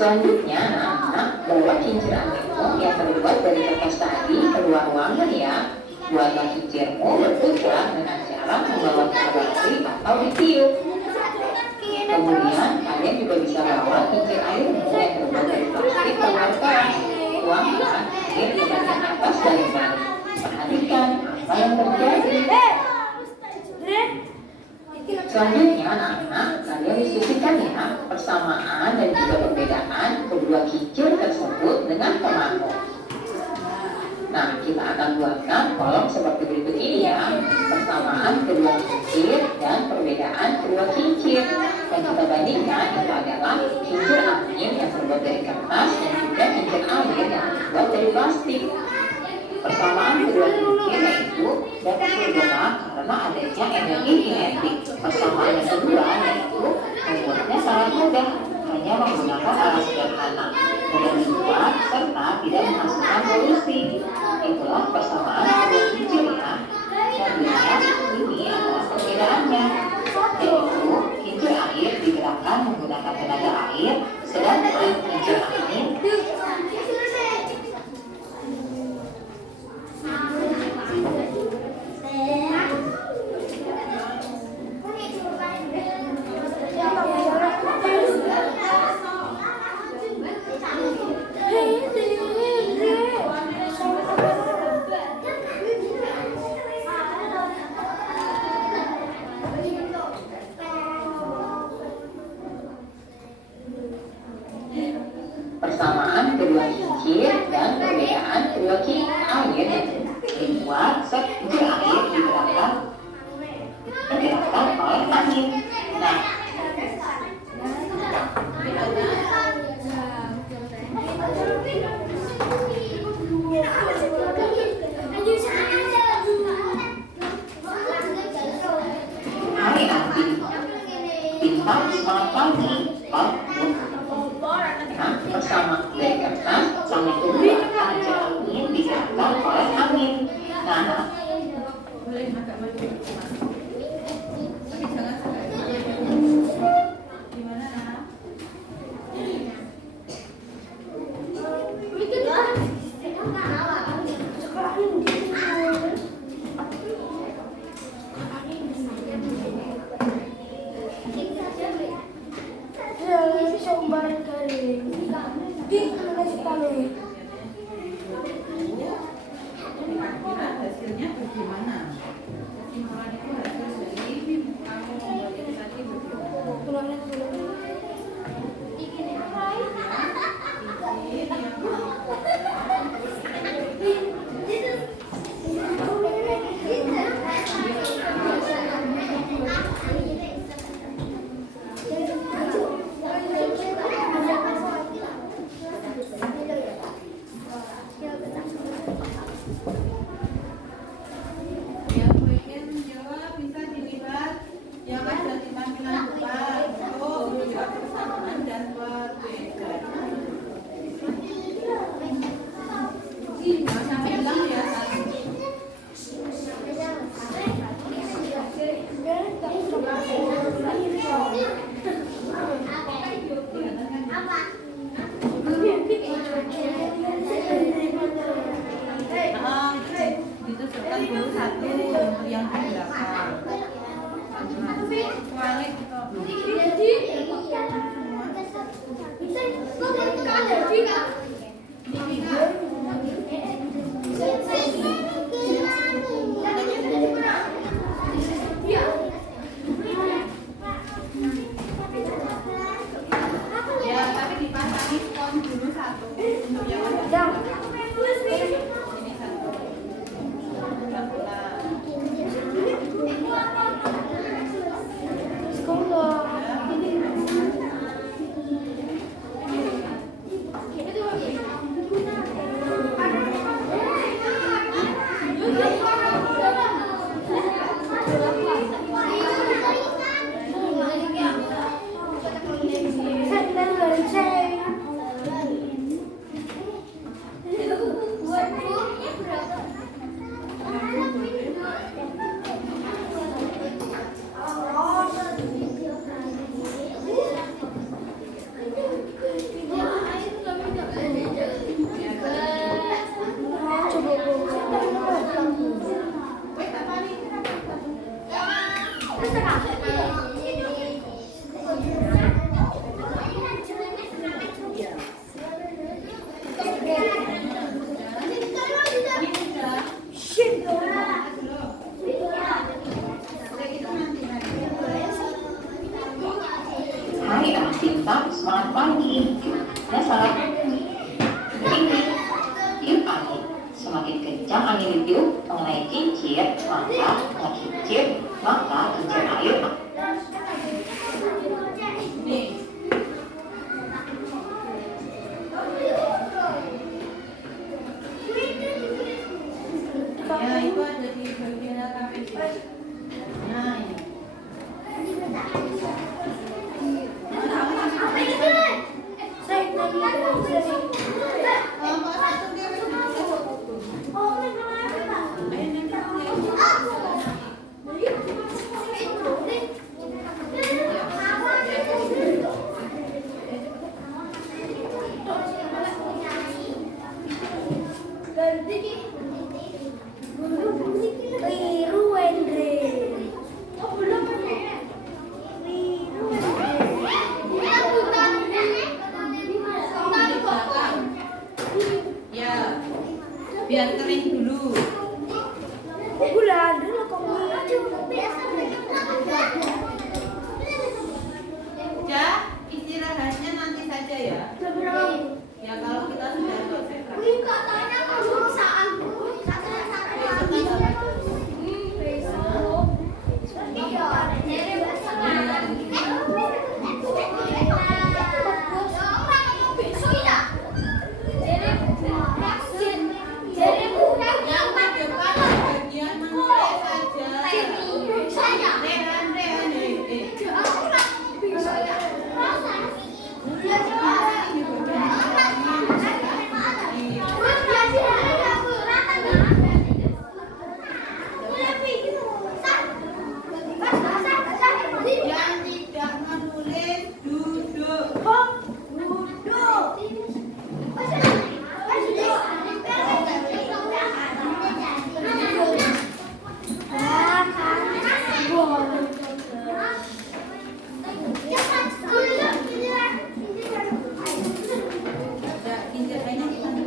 Selanjutnya, anak-anak bawa kincir anginmu yang terbuat dari kertas tadi keluar ruangan ya. Buatlah kincirmu berputar dengan cara membawa kembali atau ditiup. Kemudian, kalian juga bisa bawa kincir airmu yang terbuat dari plastik keluar kelas. Tuangkan air ke bagian atas dari balik. Perhatikan apa yang terjadi. Selanjutnya, anak-anak, kalian diskusikan ya persamaan dan juga perbedaan kedua kincir tersebut dengan temanmu. Nah, kita akan buatkan kolom seperti berikut ini ya. Persamaan kedua kincir dan perbedaan kedua kincir. Dan kita bandingkan itu adalah kincir angin yang terbuat dari kertas dan juga kincir air yang terbuat dari plastik. Persamaan kedua kincir yaitu dapat bergerak karena adanya energi kinetik. Persamaan yang kedua yaitu membuatnya sangat mudah, hanya menggunakan alat sederhana, mudah dibuat serta tidak menghasilkan polusi. Itulah persamaan kedua kincir ya. Selanjutnya ini adalah perbedaannya, yaitu kincir air digerakkan menggunakan tenaga air, sedangkan kincir angin persamaan kedua kincir dan perbedaan kedua kincir air yang dibuat saat kincir air digerakkan oleh angin. Nah, hai Adi, bintang selamat pagi, Pak. Nah, bersama dari kertas sama kedua kincir angin digerakkan oleh angin. Nah, Boleh agak maju. Tapi jangan sampai gimana nak? Kira-kira hasilnya bagaimana? Kesimpulan itu hasil dari kamu membuat itu tadi bagaimana? Yang ingin menjawab bisa dilihat yang ada di tampilan depan untuk menjawab persamaan dan perbedaan. Jangan sampai hilang ya. Ditusukkan dulu satu yang di belakang. Kualik ya, tapi dipasangi spons dulu satu untuk yang ada. Ini satu. hijaunya sangat tinggi. Tiup angin. Semakin kencang angin ditiup mengenai kincir, maka kincir air Nih. Ya, itu ada di bagian AKP. Nah, ini. Kelompok satu dia Keliru, Andre. Oh, belum. ya, biar kering dulu. Udah ada lah kok. Ya, istirahatnya nanti saja ya. Ya kalau kita sudah selesai. Yang di depan bagian menulis saja. Rehan, yang tidak menulis duduk. Ya, kincir kayaknya di mana?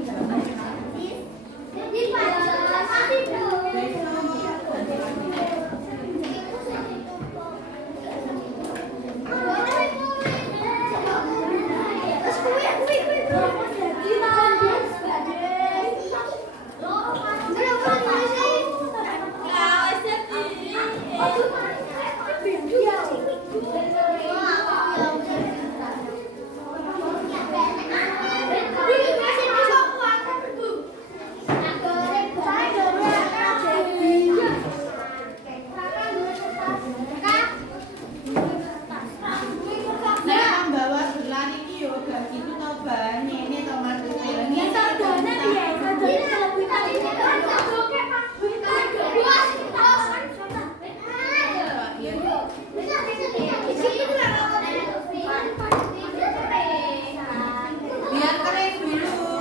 Saya membawa gelar ini yo, gak gitu tau bahannya ini tau maksudnya. Ini biar kering dulu.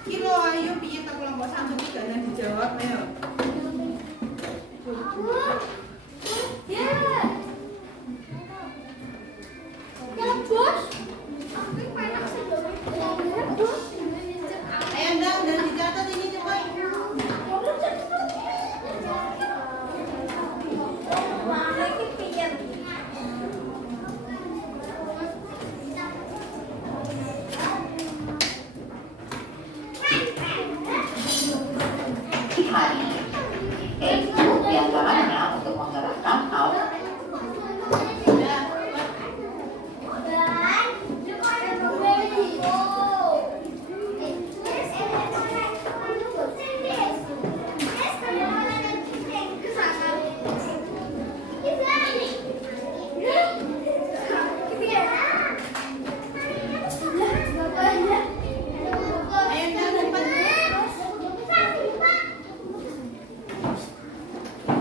Kilo ayo piye tak kelompok 1 3 dan dijawab ayo. Ayo ndang dan dicatat ini cepat. Di hari yaitu diantaranya untuk menggerakkan alat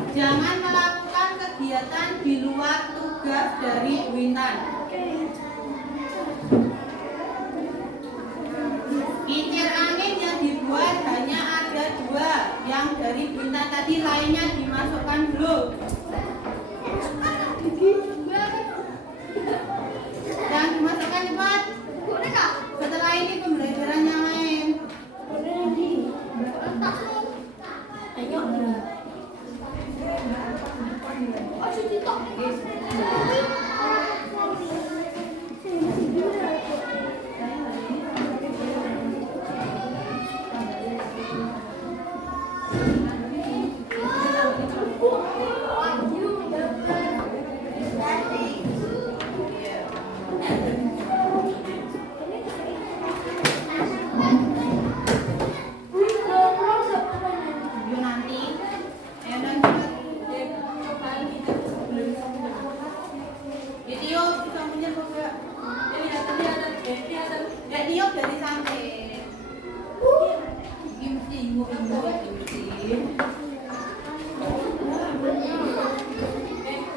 Jangan melakukan kegiatan di luar tugas dari Bu Intan. Kincir angin yang dibuat hanya ada 2. Yang dari Bu Intan tadi lainnya dimasukkan dulu. Yang dimasukkan cepat. Setelah ini pembelajaran yang lain. Yuk nanti. Ayo dan cepat. Video bisa punya juga. Ya Dio dari samping. Gimsi, ibu-ibu gimsi.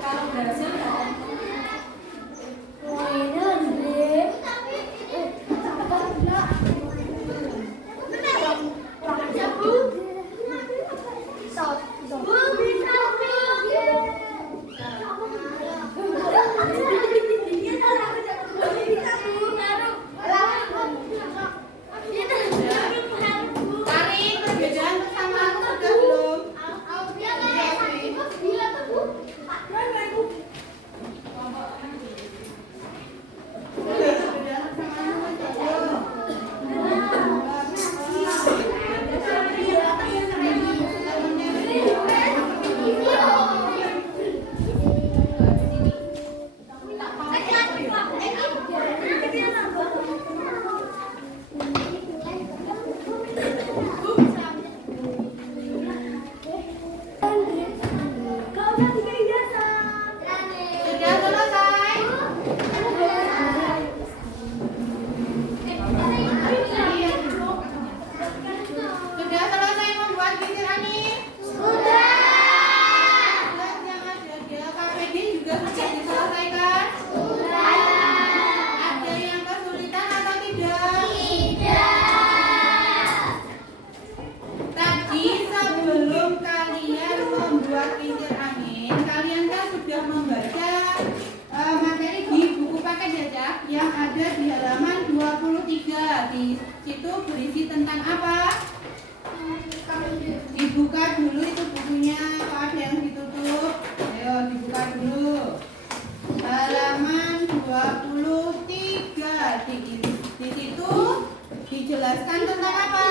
Kalau berhasil Karin, perbedaan bersama aku sudah belum? Sudah selesai? Sudah selesai membuat kincir angin? Sudah. Tugas yang ada di KPD juga sudah diselesaikan? Sudah. Ada yang kesulitan atau tidak? Tidak. Tadi sebelum kalian membuat kincir angin, kalian kan sudah membaca materi di buku paket jajak yang ada di halaman 23. Di situ berisi tentang apa? Dibuka dulu itu bukunya, kok ada yang ditutup? Ayo dibuka dulu. Halaman 23. Di situ dijelaskan tentang apa?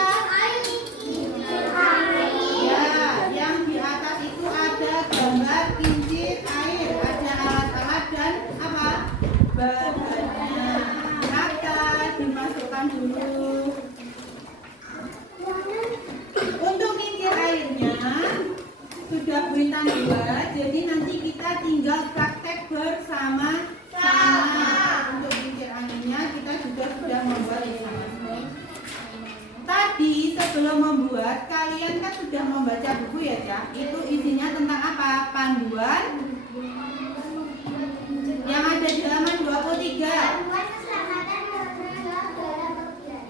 Ya, yang di atas itu ada gambar kincir air, ada alat-alat dan apa? Bahannya. Kata dimasukkan dulu. Untuk kincir airnya sudah Bu Intan buat, jadi nanti kita tinggal praktek bersama-sama. Untuk kincir anginnya kita juga sudah membuat bersama. Tadi sebelum membuat kalian kan sudah membaca buku ya Cak. Itu isinya tentang apa? Panduan yang ada di halaman 23.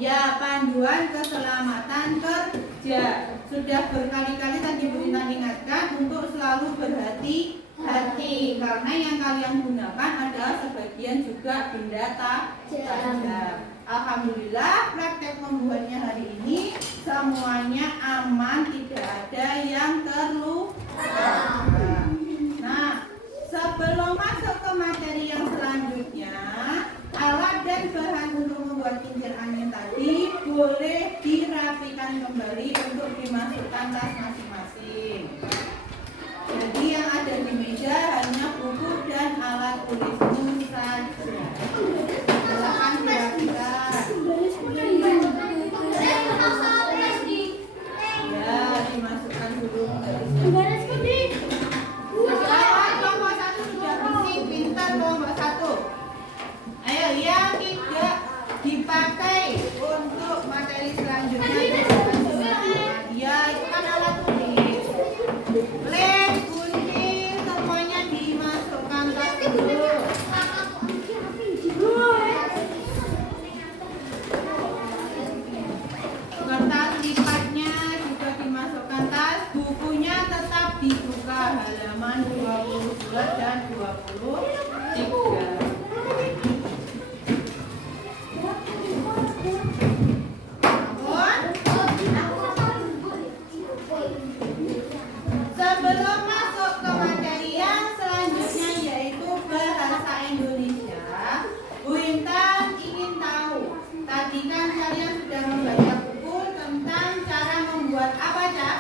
Ya, panduan keselamatan kerja. Sudah berkali-kali tadi Bu Intan ingatkan untuk selalu berhati-hati karena yang kalian gunakan adalah sebagian juga benda tajam. Alhamdulillah praktek membuatnya hari ini semuanya aman, tidak ada yang terluka. Nah, sebelum masuk ke materi yang selanjutnya, alat dan bahan untuk membuat kincir angin tadi boleh dirapikan kembali untuk dimasukkan tas masing-masing. Jadi yang ada di meja hanya buku dan alat tulismu saja. Silakan dirapikan. Ya, dimasukkan dulu garisnya. Kelompok 1 sudah bersih, pintar kelompok 1. Ayo, yang tidak dipakai untuk materi selanjutnya. Ya, itu kan alat tulis. Lem, gunting, semuanya dimasukkan tas dulu. Kertas lipatnya juga dimasukkan tas. Bukunya tetap dibuka halaman 22 dan 23. Sebelum masuk ke materi yang selanjutnya yaitu bahasa Indonesia, Bu Intan ingin tahu. Tadi kan kalian sudah membaca buku tentang cara membuat apa, Cak?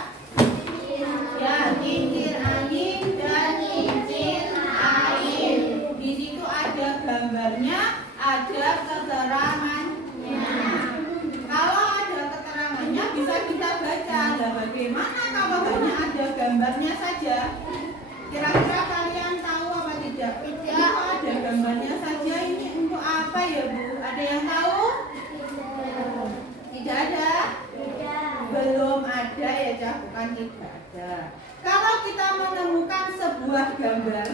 Ya, kincir angin dan kincir air. Di situ ada gambarnya, ada keterangannya. Kalau ada keterangannya bisa kita baca. Nah, bagaimana kalau hanya ada gambarnya saja? Kira-kira kalian tahu apa tidak? Tidak. Ada gambarnya saja, ini untuk apa ya Bu? Ada yang tahu? Tidak ada? Belum ada ya Cak, bukan tidak ada. Kalau kita menemukan sebuah gambar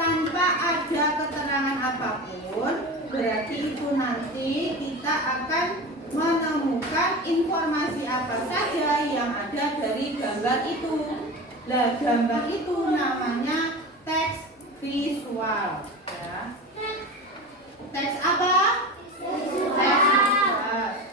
tanpa ada keterangan apapun, berarti itu nanti kita akan menemukan informasi apa saja yang ada dari gambar itu. Nah, gambar itu namanya teks visual. Ya. Teks apa? Teks.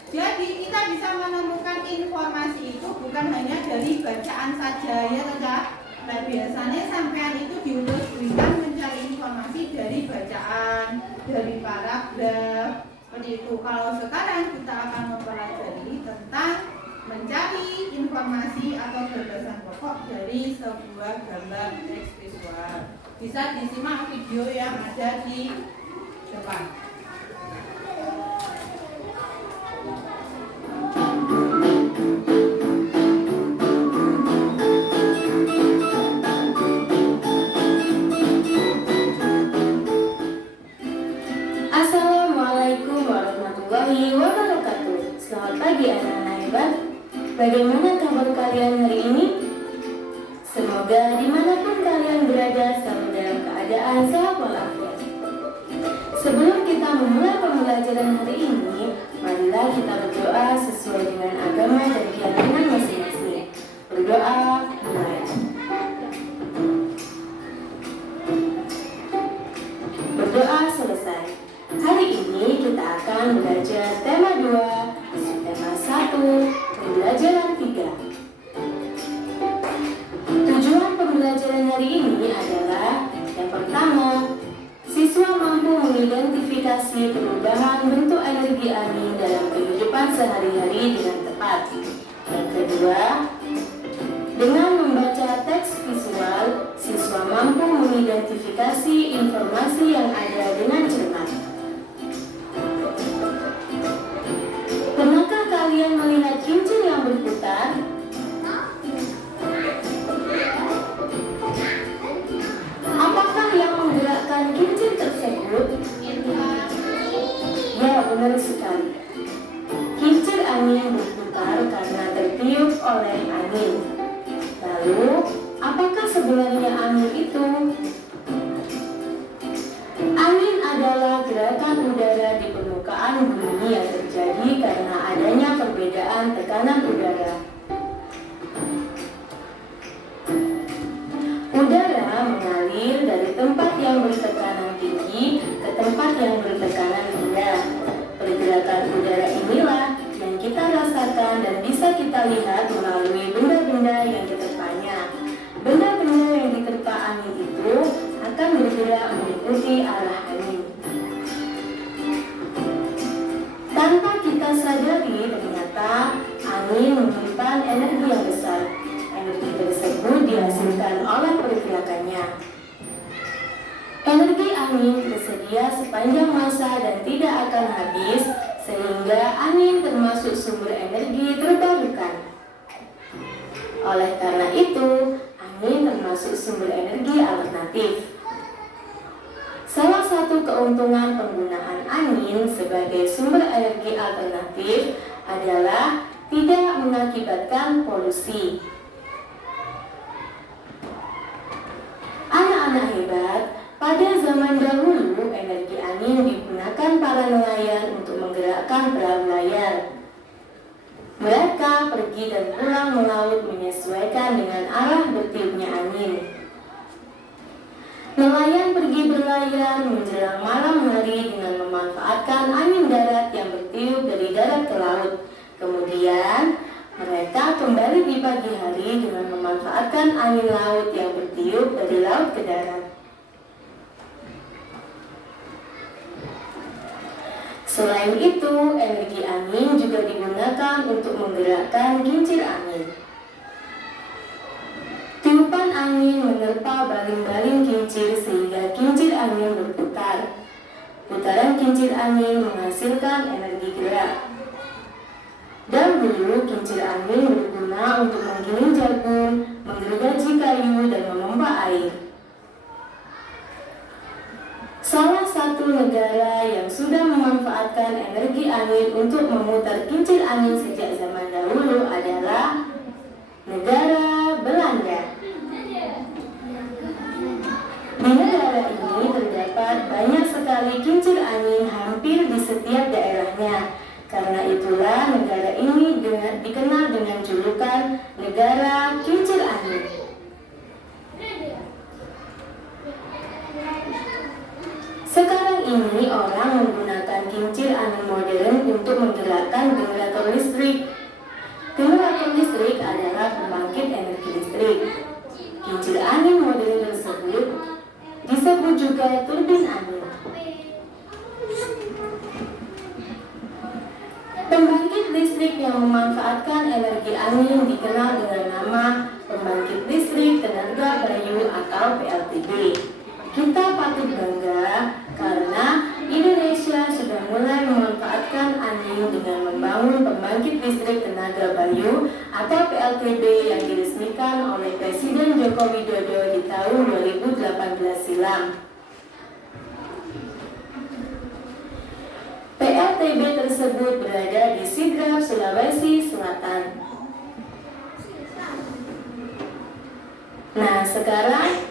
Jadi kita bisa menemukan informasi itu bukan hanya dari bacaan saja ya Tata. Nah, biasanya sampean itu diutus-utusan mencari informasi dari bacaan, dari paragraf. Seperti itu. Kalau sekarang kita akan mempelajari tentang mencari informasi atau gagasan pokok dari sebuah gambar teks visual. Bisa disimak video yang ada di depan. Assalamualaikum warahmatullahi wabarakatuh. Selamat pagi anak-anak hebat. Bagaimana kabar kalian hari ini? Semoga dimanapun kalian berada selalu dalam keadaan sehat walafiat. Sebelum kita memulai pembelajaran hari ini, marilah kita berdoa sesuai dengan agama dan keyakinan masing-masing. Berdoa mulai. Berdoa selesai. Hari ini kita akan belajar tema 2, tema 1, pembelajaran 3. Tujuan pembelajaran hari ini adalah yang pertama, siswa mampu mengidentifikasi perubahan bentuk energi angin dalam kehidupan sehari-hari dengan tepat. Yang kedua, dengan membaca teks visual, siswa mampu mengidentifikasi informasi yang ada dengan cermat. Pernahkah kalian melihat kincir yang berputar? Apakah yang menggerakkan kincir tersebut? Ya, benar sekali. Kincir angin berputar karena tertiup oleh angin. Lalu, apakah sebenarnya angin itu? Angin adalah gerakan udara di permukaan bumi yang terjadi karena menyebabkan tekanan udara. Udara mengalir dari tempat yang bertekanan tinggi ke tempat yang bertekanan rendah. Pergerakan udara inilah yang kita rasakan dan bisa kita lihat melalui benda-benda yang diterpanya. Benda-benda yang diterpa angin itu akan bergerak mengikuti arah angin. Tanpa kita sadari, ternyata angin menyimpan energi yang besar. Energi tersebut dihasilkan oleh pergerakannya. Energi angin tersedia sepanjang masa dan tidak akan habis, sehingga angin termasuk sumber energi terbarukan. Oleh karena itu, angin termasuk sumber energi alternatif. Salah satu keuntungan penggunaan angin sebagai sumber energi alternatif adalah tidak mengakibatkan polusi. Anak-anak hebat, pada zaman dahulu energi angin digunakan para nelayan untuk menggerakkan perahu layar. Mereka pergi dan pulang melaut menyesuaikan dengan arah bertiupnya angin. Nelayan pergi berlayar menjelang malam hari dengan memanfaatkan angin darat yang bertiup dari darat ke laut. Kemudian, mereka kembali di pagi hari dengan memanfaatkan angin laut yang bertiup dari laut ke darat. Selain itu, energi angin juga digunakan untuk menggerakkan kincir angin. Tiupan angin menerpa baling-baling kincir sehingga kincir angin berputar. Putaran kincir angin menghasilkan energi gerak. Dahulu kincir angin berguna untuk menggiling jagung, menggergaji kayu, dan memompa air. Salah satu negara yang sudah memanfaatkan energi angin untuk memutar kincir angin sejak zaman dahulu adalah negara Belanda. Di negara ini terdapat banyak sekali kincir angin hampir di setiap daerahnya. Karena itulah negara ini dikenal dengan julukan negara kincir angin. Sekarang ini orang menggunakan kincir angin modern untuk menggerakkan generator listrik. Generator listrik adalah pembangkit energi listrik. Kincir angin modern tersebut disebut juga turbin angin. Pembangkit listrik yang memanfaatkan energi angin dikenal dengan nama pembangkit listrik tenaga bayu atau PLTB. Kita patut bangga karena Indonesia sudah mulai memanfaatkan angin dengan membangun pembangkit listrik tenaga bayu atau PLTB yang diresmikan oleh Presiden Joko Widodo di tahun 2018 silam. PLTB tersebut berada di Sidrap, Sulawesi Selatan. Nah, sekarang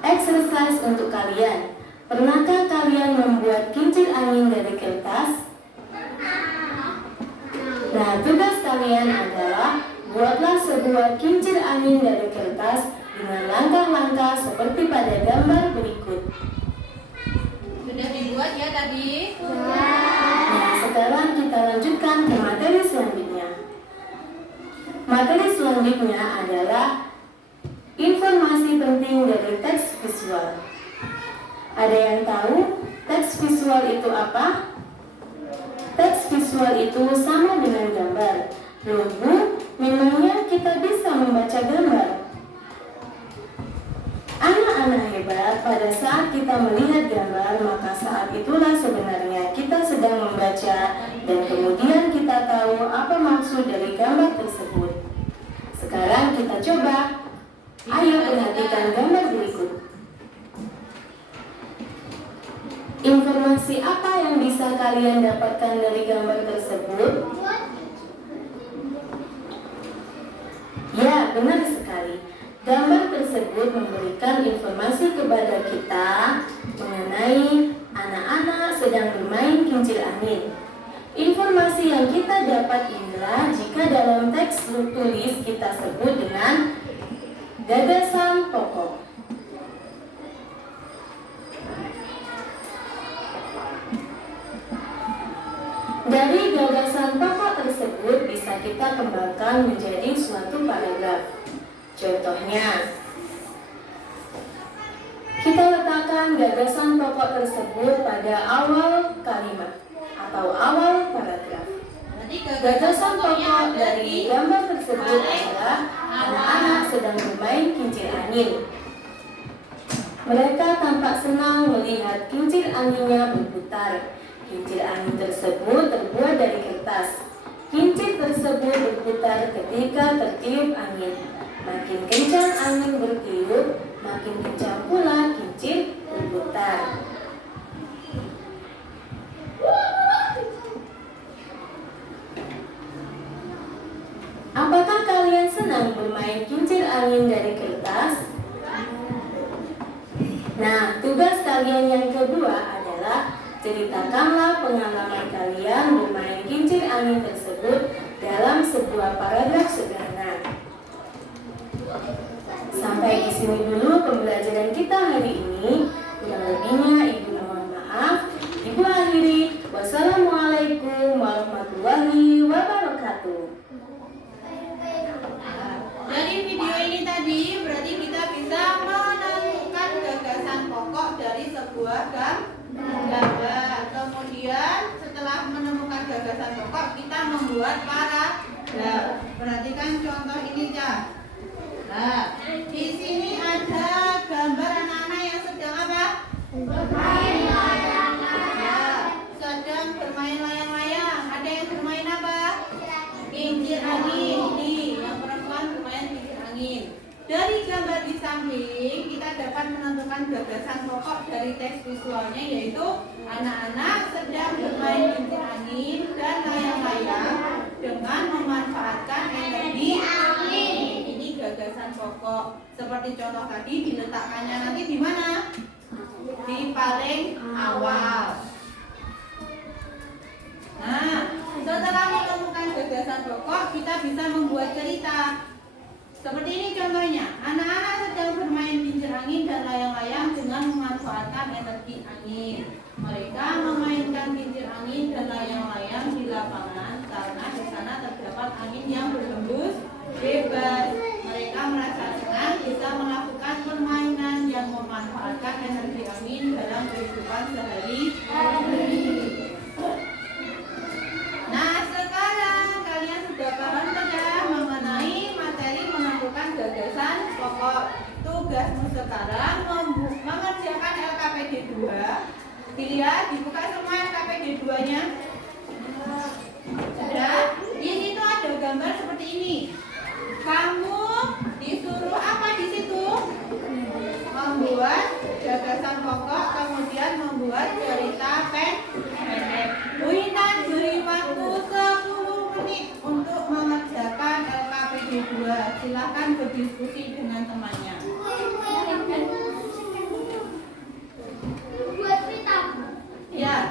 exercise untuk kalian. Pernahkah kalian membuat kincir angin dari kertas? Nah, tugas kalian adalah buatlah sebuah kincir angin dari kertas dengan langkah-langkah seperti pada gambar berikut. Sudah dibuat ya tadi? Nah, sekarang kita lanjutkan ke materi selanjutnya. Materi selanjutnya adalah informasi penting dari teks visual. Ada yang tahu teks visual itu apa? Teks visual itu sama dengan gambar. Loh Bu, memangnya kita bisa membaca gambar? Anak-anak hebat, pada saat kita melihat gambar, maka saat itulah sebenarnya kita sedang membaca dan kemudian kita tahu apa maksud dari gambar tersebut. Sekarang kita coba. Ayo perhatikan gambar berikut. Informasi apa yang bisa kalian dapatkan dari gambar tersebut? Ya, benar sekali. Gambar tersebut memberikan informasi kepada kita mengenai anak-anak sedang bermain kincir angin. Informasi yang kita dapat inilah adalah jika dalam teks tulis kita sebut dengan gagasan pokok. Dari gagasan pokok tersebut bisa kita kembangkan menjadi suatu paragraf. Contohnya, kita letakkan gagasan pokok tersebut pada awal kalimat atau awal paragraf. Gagasan pokok dari gambar tersebut adalah anak-anak sedang bermain kincir angin. Mereka tampak senang melihat kincir anginnya berputar. Kincir angin tersebut terbuat dari kertas. Kincir tersebut berputar ketika tertiup angin. Makin kencang angin bertiup, makin kencang pula kincir berputar. Apakah kalian senang bermain kincir angin dari kertas? Nah, tugas kalian yang kedua adalah ceritakanlah pengalaman kalian bermain kincir angin tersebut dalam sebuah paragraf sederhana. Sampai di sini dulu pembelajaran kita hari ini. Kurang lebihnya Ibu mohon maaf. Ibu akhiri. Wassalamualaikum warahmatullahi wabarakatuh. Dari video ini tadi berarti kita bisa menemukan gagasan pokok dari sebuah gambar. Kemudian setelah menemukan gagasan pokok kita membuat paragraf. Perhatikan contoh ini, Cak. Nah, di sini ada gambar anak-anak yang sedang apa? Bermain layang-layang. Ya, sedang bermain layang-layang. Ada yang bermain apa? Kincir angin. Ini yang perempuan bermain kincir angin. Dari gambar di samping kita dapat menentukan gagasan pokok dari teks visualnya, yaitu anak-anak sedang bermain kincir angin dan layang-layang dengan memanfaatkan energi angin. Ini gagasan pokok. Seperti contoh tadi, diletakkannya nanti di mana? Di paling awal. Nah, setelah menemukan gagasan pokok, kita bisa membuat cerita. Seperti ini contohnya, anak-anak sedang bermain kincir angin dan layang-layang dengan memanfaatkan energi angin. Mereka memainkan kincir angin dan layang-layang di lapangan karena di sana terdapat angin yang berhembus bebas. Mereka merasa senang bisa melakukan permainan yang memanfaatkan energi angin dalam kehidupan sehari-hari. Nah, sekarang kalian sudah paham tidak mengenai materi menentukan gagasan pokok. Tugasmu sekarang mengerjakan LKPD 2. Dilihat, dibuka semua LKPD 2-nya. Sudah? Di situ ada gambar seperti ini. Kamu disuruh apa di situ? Membuat gagasan pokok, kemudian membuat cerita pendek. Bu Intan beri waktu 10 menit untuk mengerjakan LKPD 2. Silakan berdiskusi dengan temannya. Ya.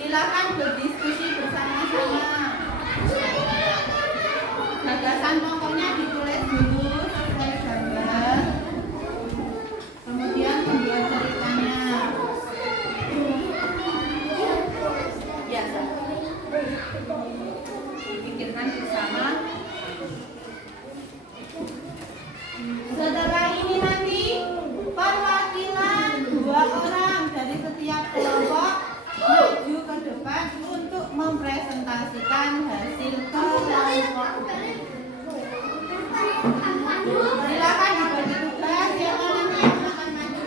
Silakan berdiskusi bersama-sama. Gagasan pokoknya ditulis dulu sesuai gambar. Kemudian membuat ceritanya. Ya, dipikirkan bersama. Setelah ini nanti perwakilan 2 orang dari setiap kelompok maju ke depan untuk mempresentasikan hasil kelompok. Silakan dibagi tugas, siapa nanti yang akan maju.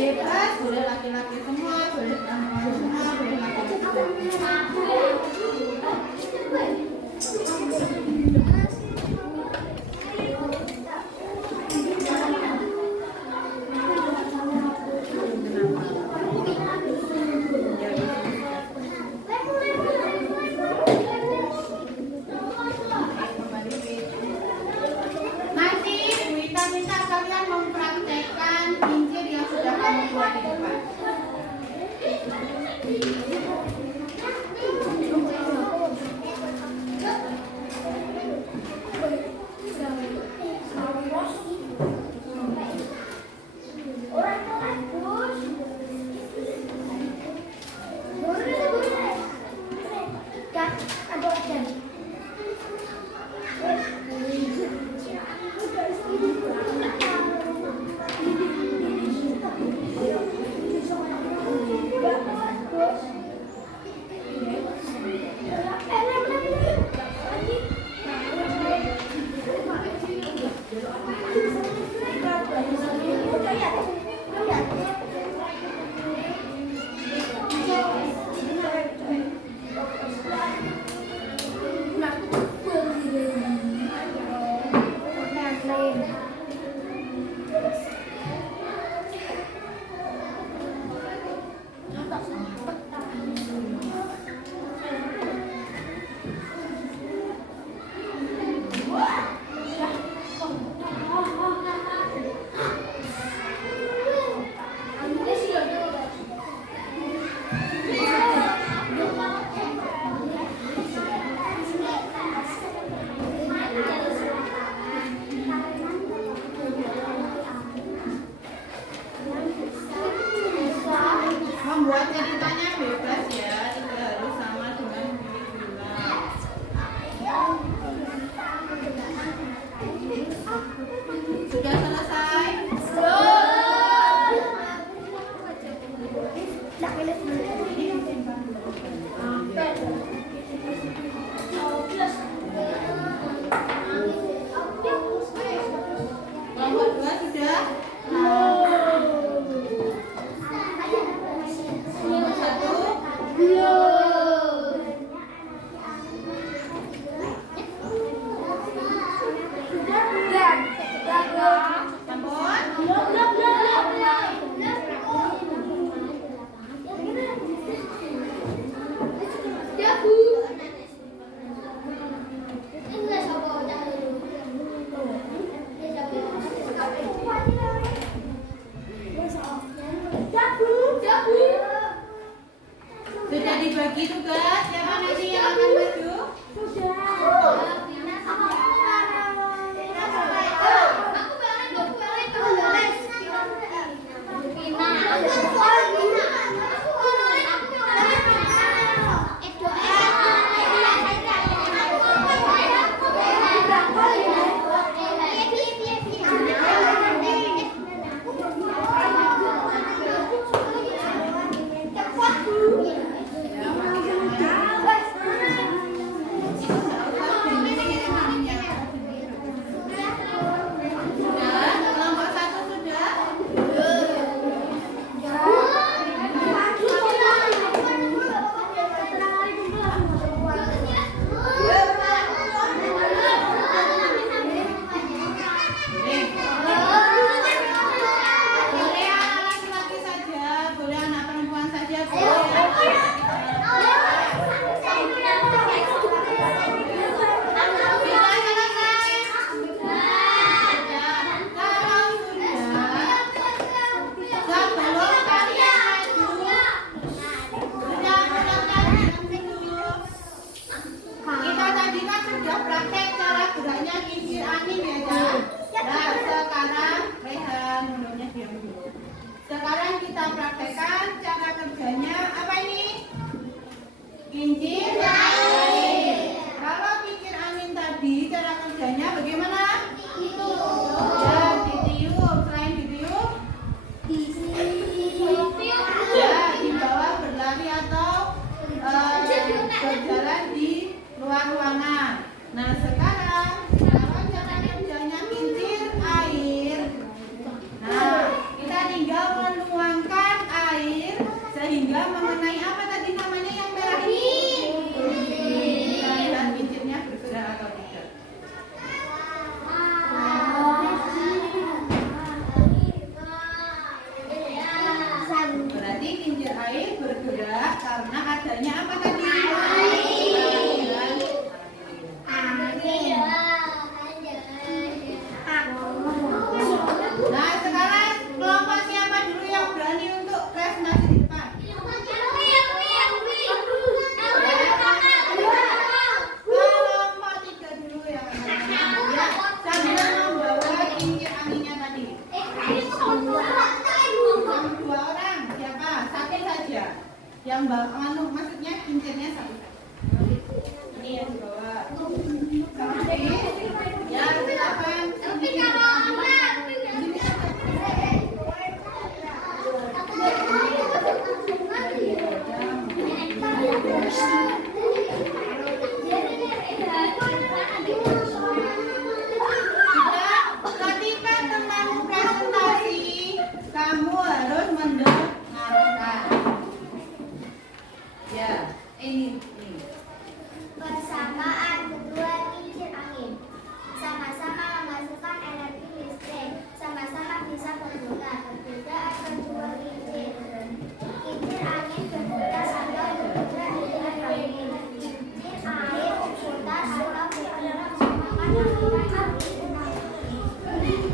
Bebas, boleh laki-laki semua, boleh perempuan semua, boleh laki-laki semua. Membuat ceritanya bebas ya, tidak harus sama dengan film. Sudah selesai? Kelompok 2 sudah? Kelompok 1? Sudah dibagi tugas, siapa nanti yang akan maju? Sudah, kelompok 1 sudah? Boleh anak laki-laki saja, boleh anak perempuan saja, boleh. Sudah selesai? Kalau sebelum kalian maju, sudah mendengar dulu. Kita tadi kan sudah praktek cara geraknya kincir angin ya, Cak? Nah, sekarang Rehan, mundur diam dulu. Sekarang kita praktekkan cara kerjanya apa ini? Kincir angin. Kalau kincir angin tadi cara kerjanya bagaimana? Ya, ditiup. Selain ditiup, ya di bawah berlari atau berjalan di luar ruangan. Nah, sekarang kalau cara kerjanya kincir air, nah kita tinggal menuangkan air sehingga mengenai apa tadi namanya yang merah ini? Kita lihat kincirnya bergerak atau tidak. Berarti kincir air bergerak karena adanya apa tadi? Aliran air. yang di bawah. Ya, silakan. Ketika temanmu presentasi, kamu harus mendengarkan. Ya, ini. Persamaan kedua kincir angin. Sama-sama menghasilkan energi listrik. Sama-sama bisa berguna. Perbedaan kedua kincir. Kincir angin berputar atau bergerak di angin. Kincir air berputar atau bergerak menggunakan aliran angin.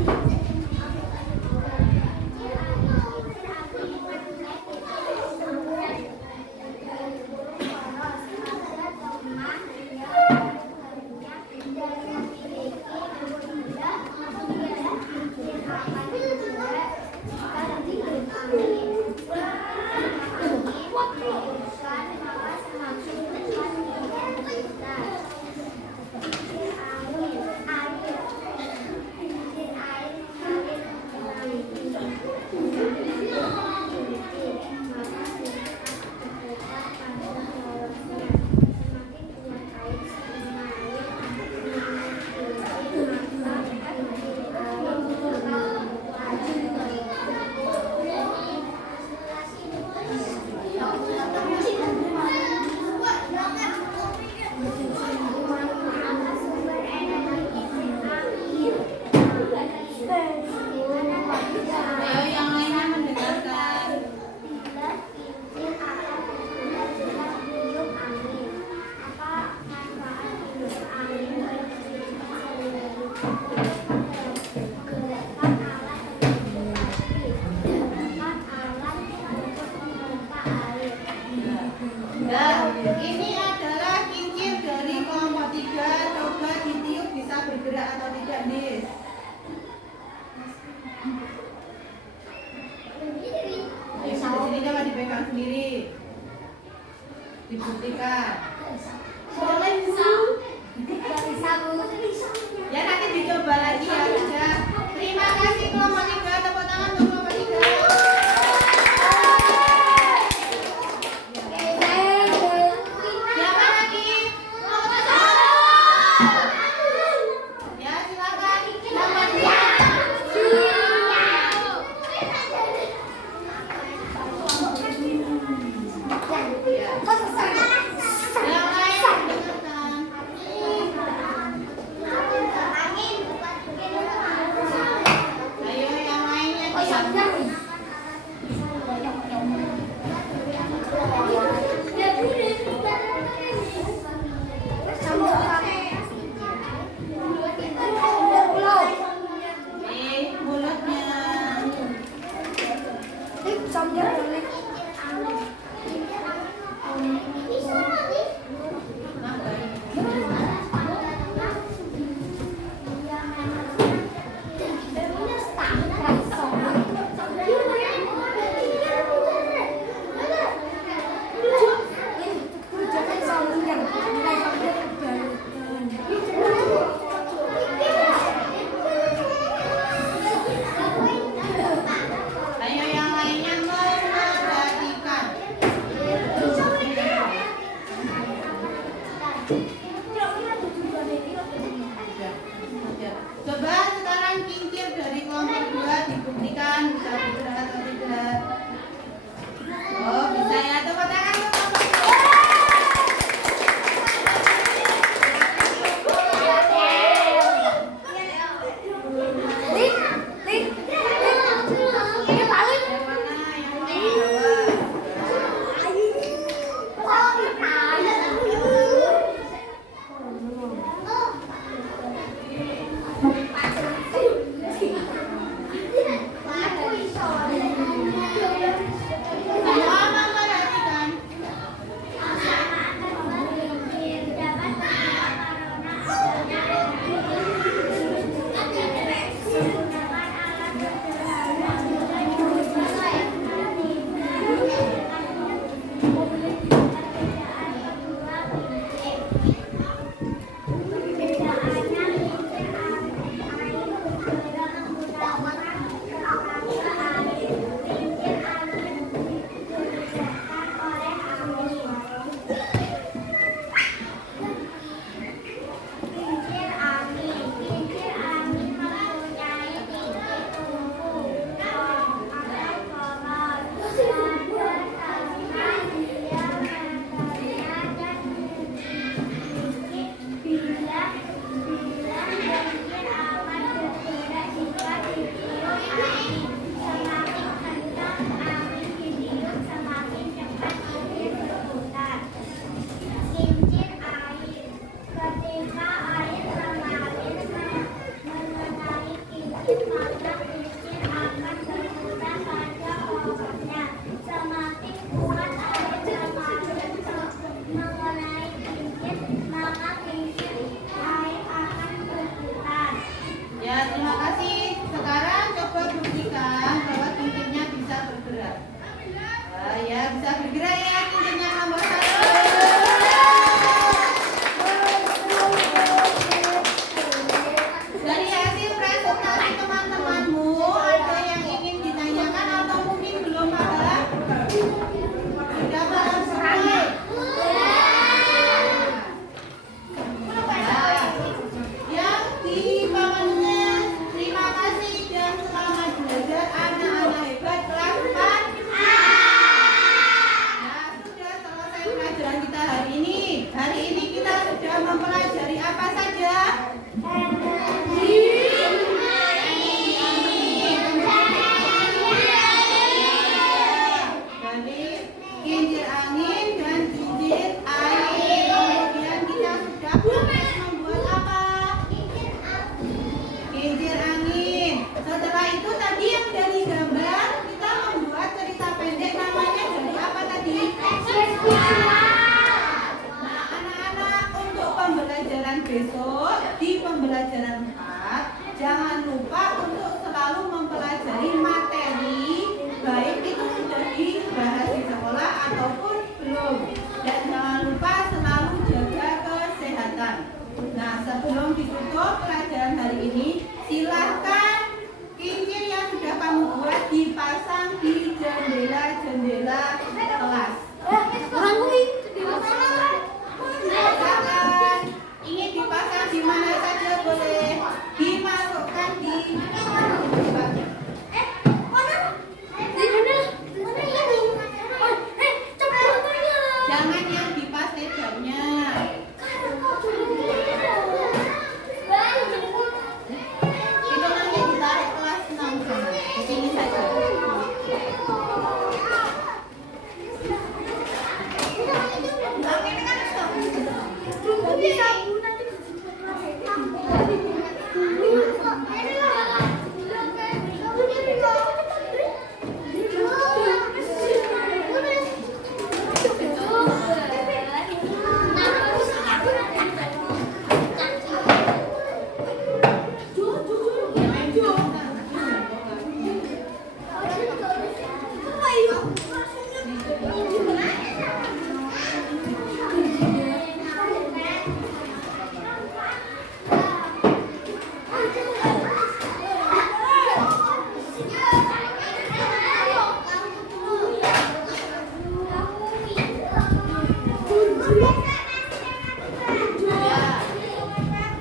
Ayo yang lainnya mendengarkan. Bila kincir akan bergerak dalam tiup angin. Apa manfaat tiup angin bagi menggerakkan alat untuk api, menggerakkan alat untuk memompa air. Nah, ini adalah kincir dari kelompok 3. Coba ditiup bisa bergerak atau tidak, Nis? Di sini coba dipegang sendiri. Dibuktikan. Ya nanti dicoba lagi ya, sudah. Terima kasih kelompok 3. Tepuk tangan untuk kelompok 3. Siapa lagi? Ya silakan. Kelompok 2. Ya. Yang lain mendengarkan. Ayo yang lainnya diam. Mulutnya. Ayo yang lainnya memperhatikan. Ya. Coba sekarang kincir dari kelompok 2 dibuktikan bisa bergerak atau tidak. Oh bisa ya, tepuk tangan untuk kelompok 2. Yang mana? Yang di bawah. Aku iso pelajaran besok di pembelajaran 4, jangan lupa untuk selalu mempelajari materi, baik itu sudah dibahas di sekolah ataupun belum. Dan jangan lupa selalu jaga kesehatan. Nah, sebelum ditutup pelajaran hari ini, silahkan kincir yang sudah kamu buat dipasang di jendela-jendela kelas. Silakan, ingin dipasang di mana saja boleh, dimasukkan di jangan yang dipas lebarnya. Itu nanti ditarik kelas 6 sana. Di sini saja.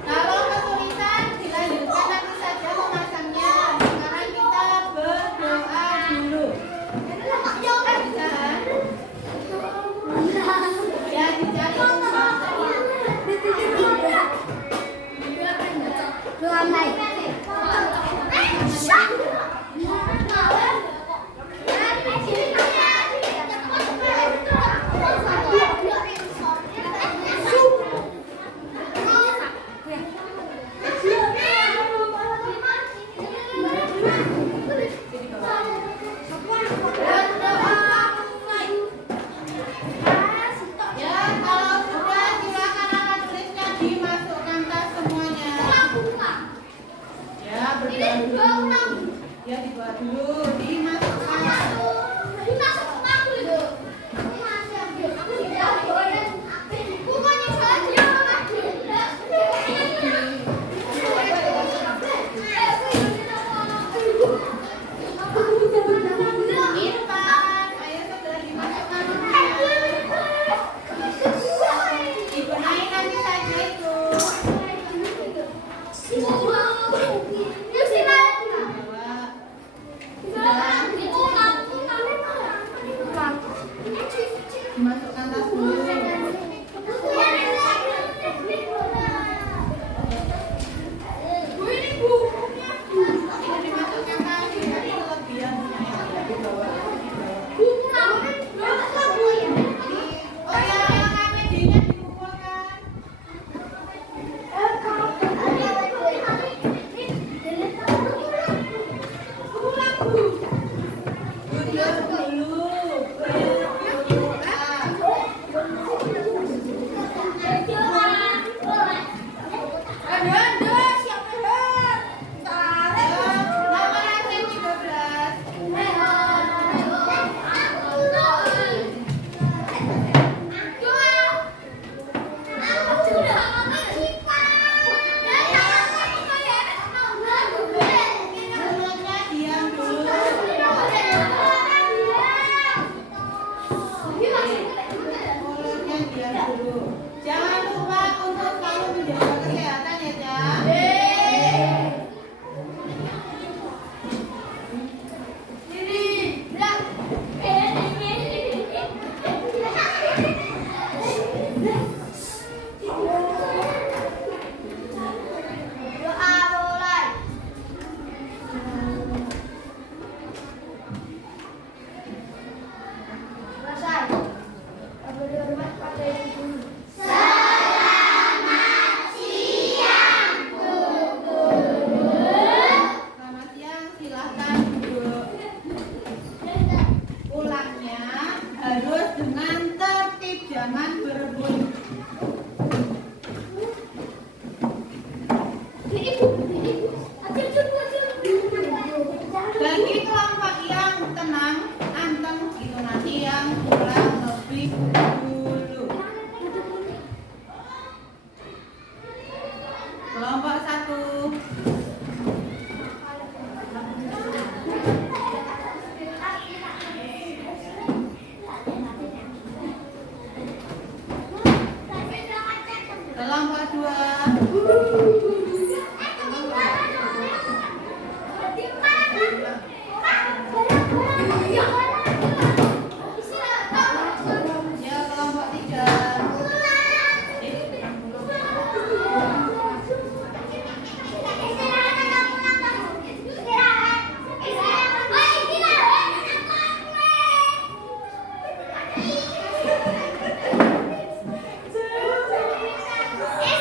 Kalau kesulitan dilanjutkan nanti saja memasangnya. Sekarang kita berdoa dulu. Bisa? Ya, dicari. Ya, kalau sudah silakan alat tulisnya dimasukkan tas semuanya. Ya, berdoa dulu. Ya, dibuat dulu, dimasukkan. Irfan, ayo segera dimasukkan. Dibenahi nanti saja itu. Dimasukkan tas dulu. Dimasukkan tas, jadi kelebihan punya yang ada di bawah. Oh ya, yang APD-nya dikumpulkan. Kelompok 1. Kelompok 2.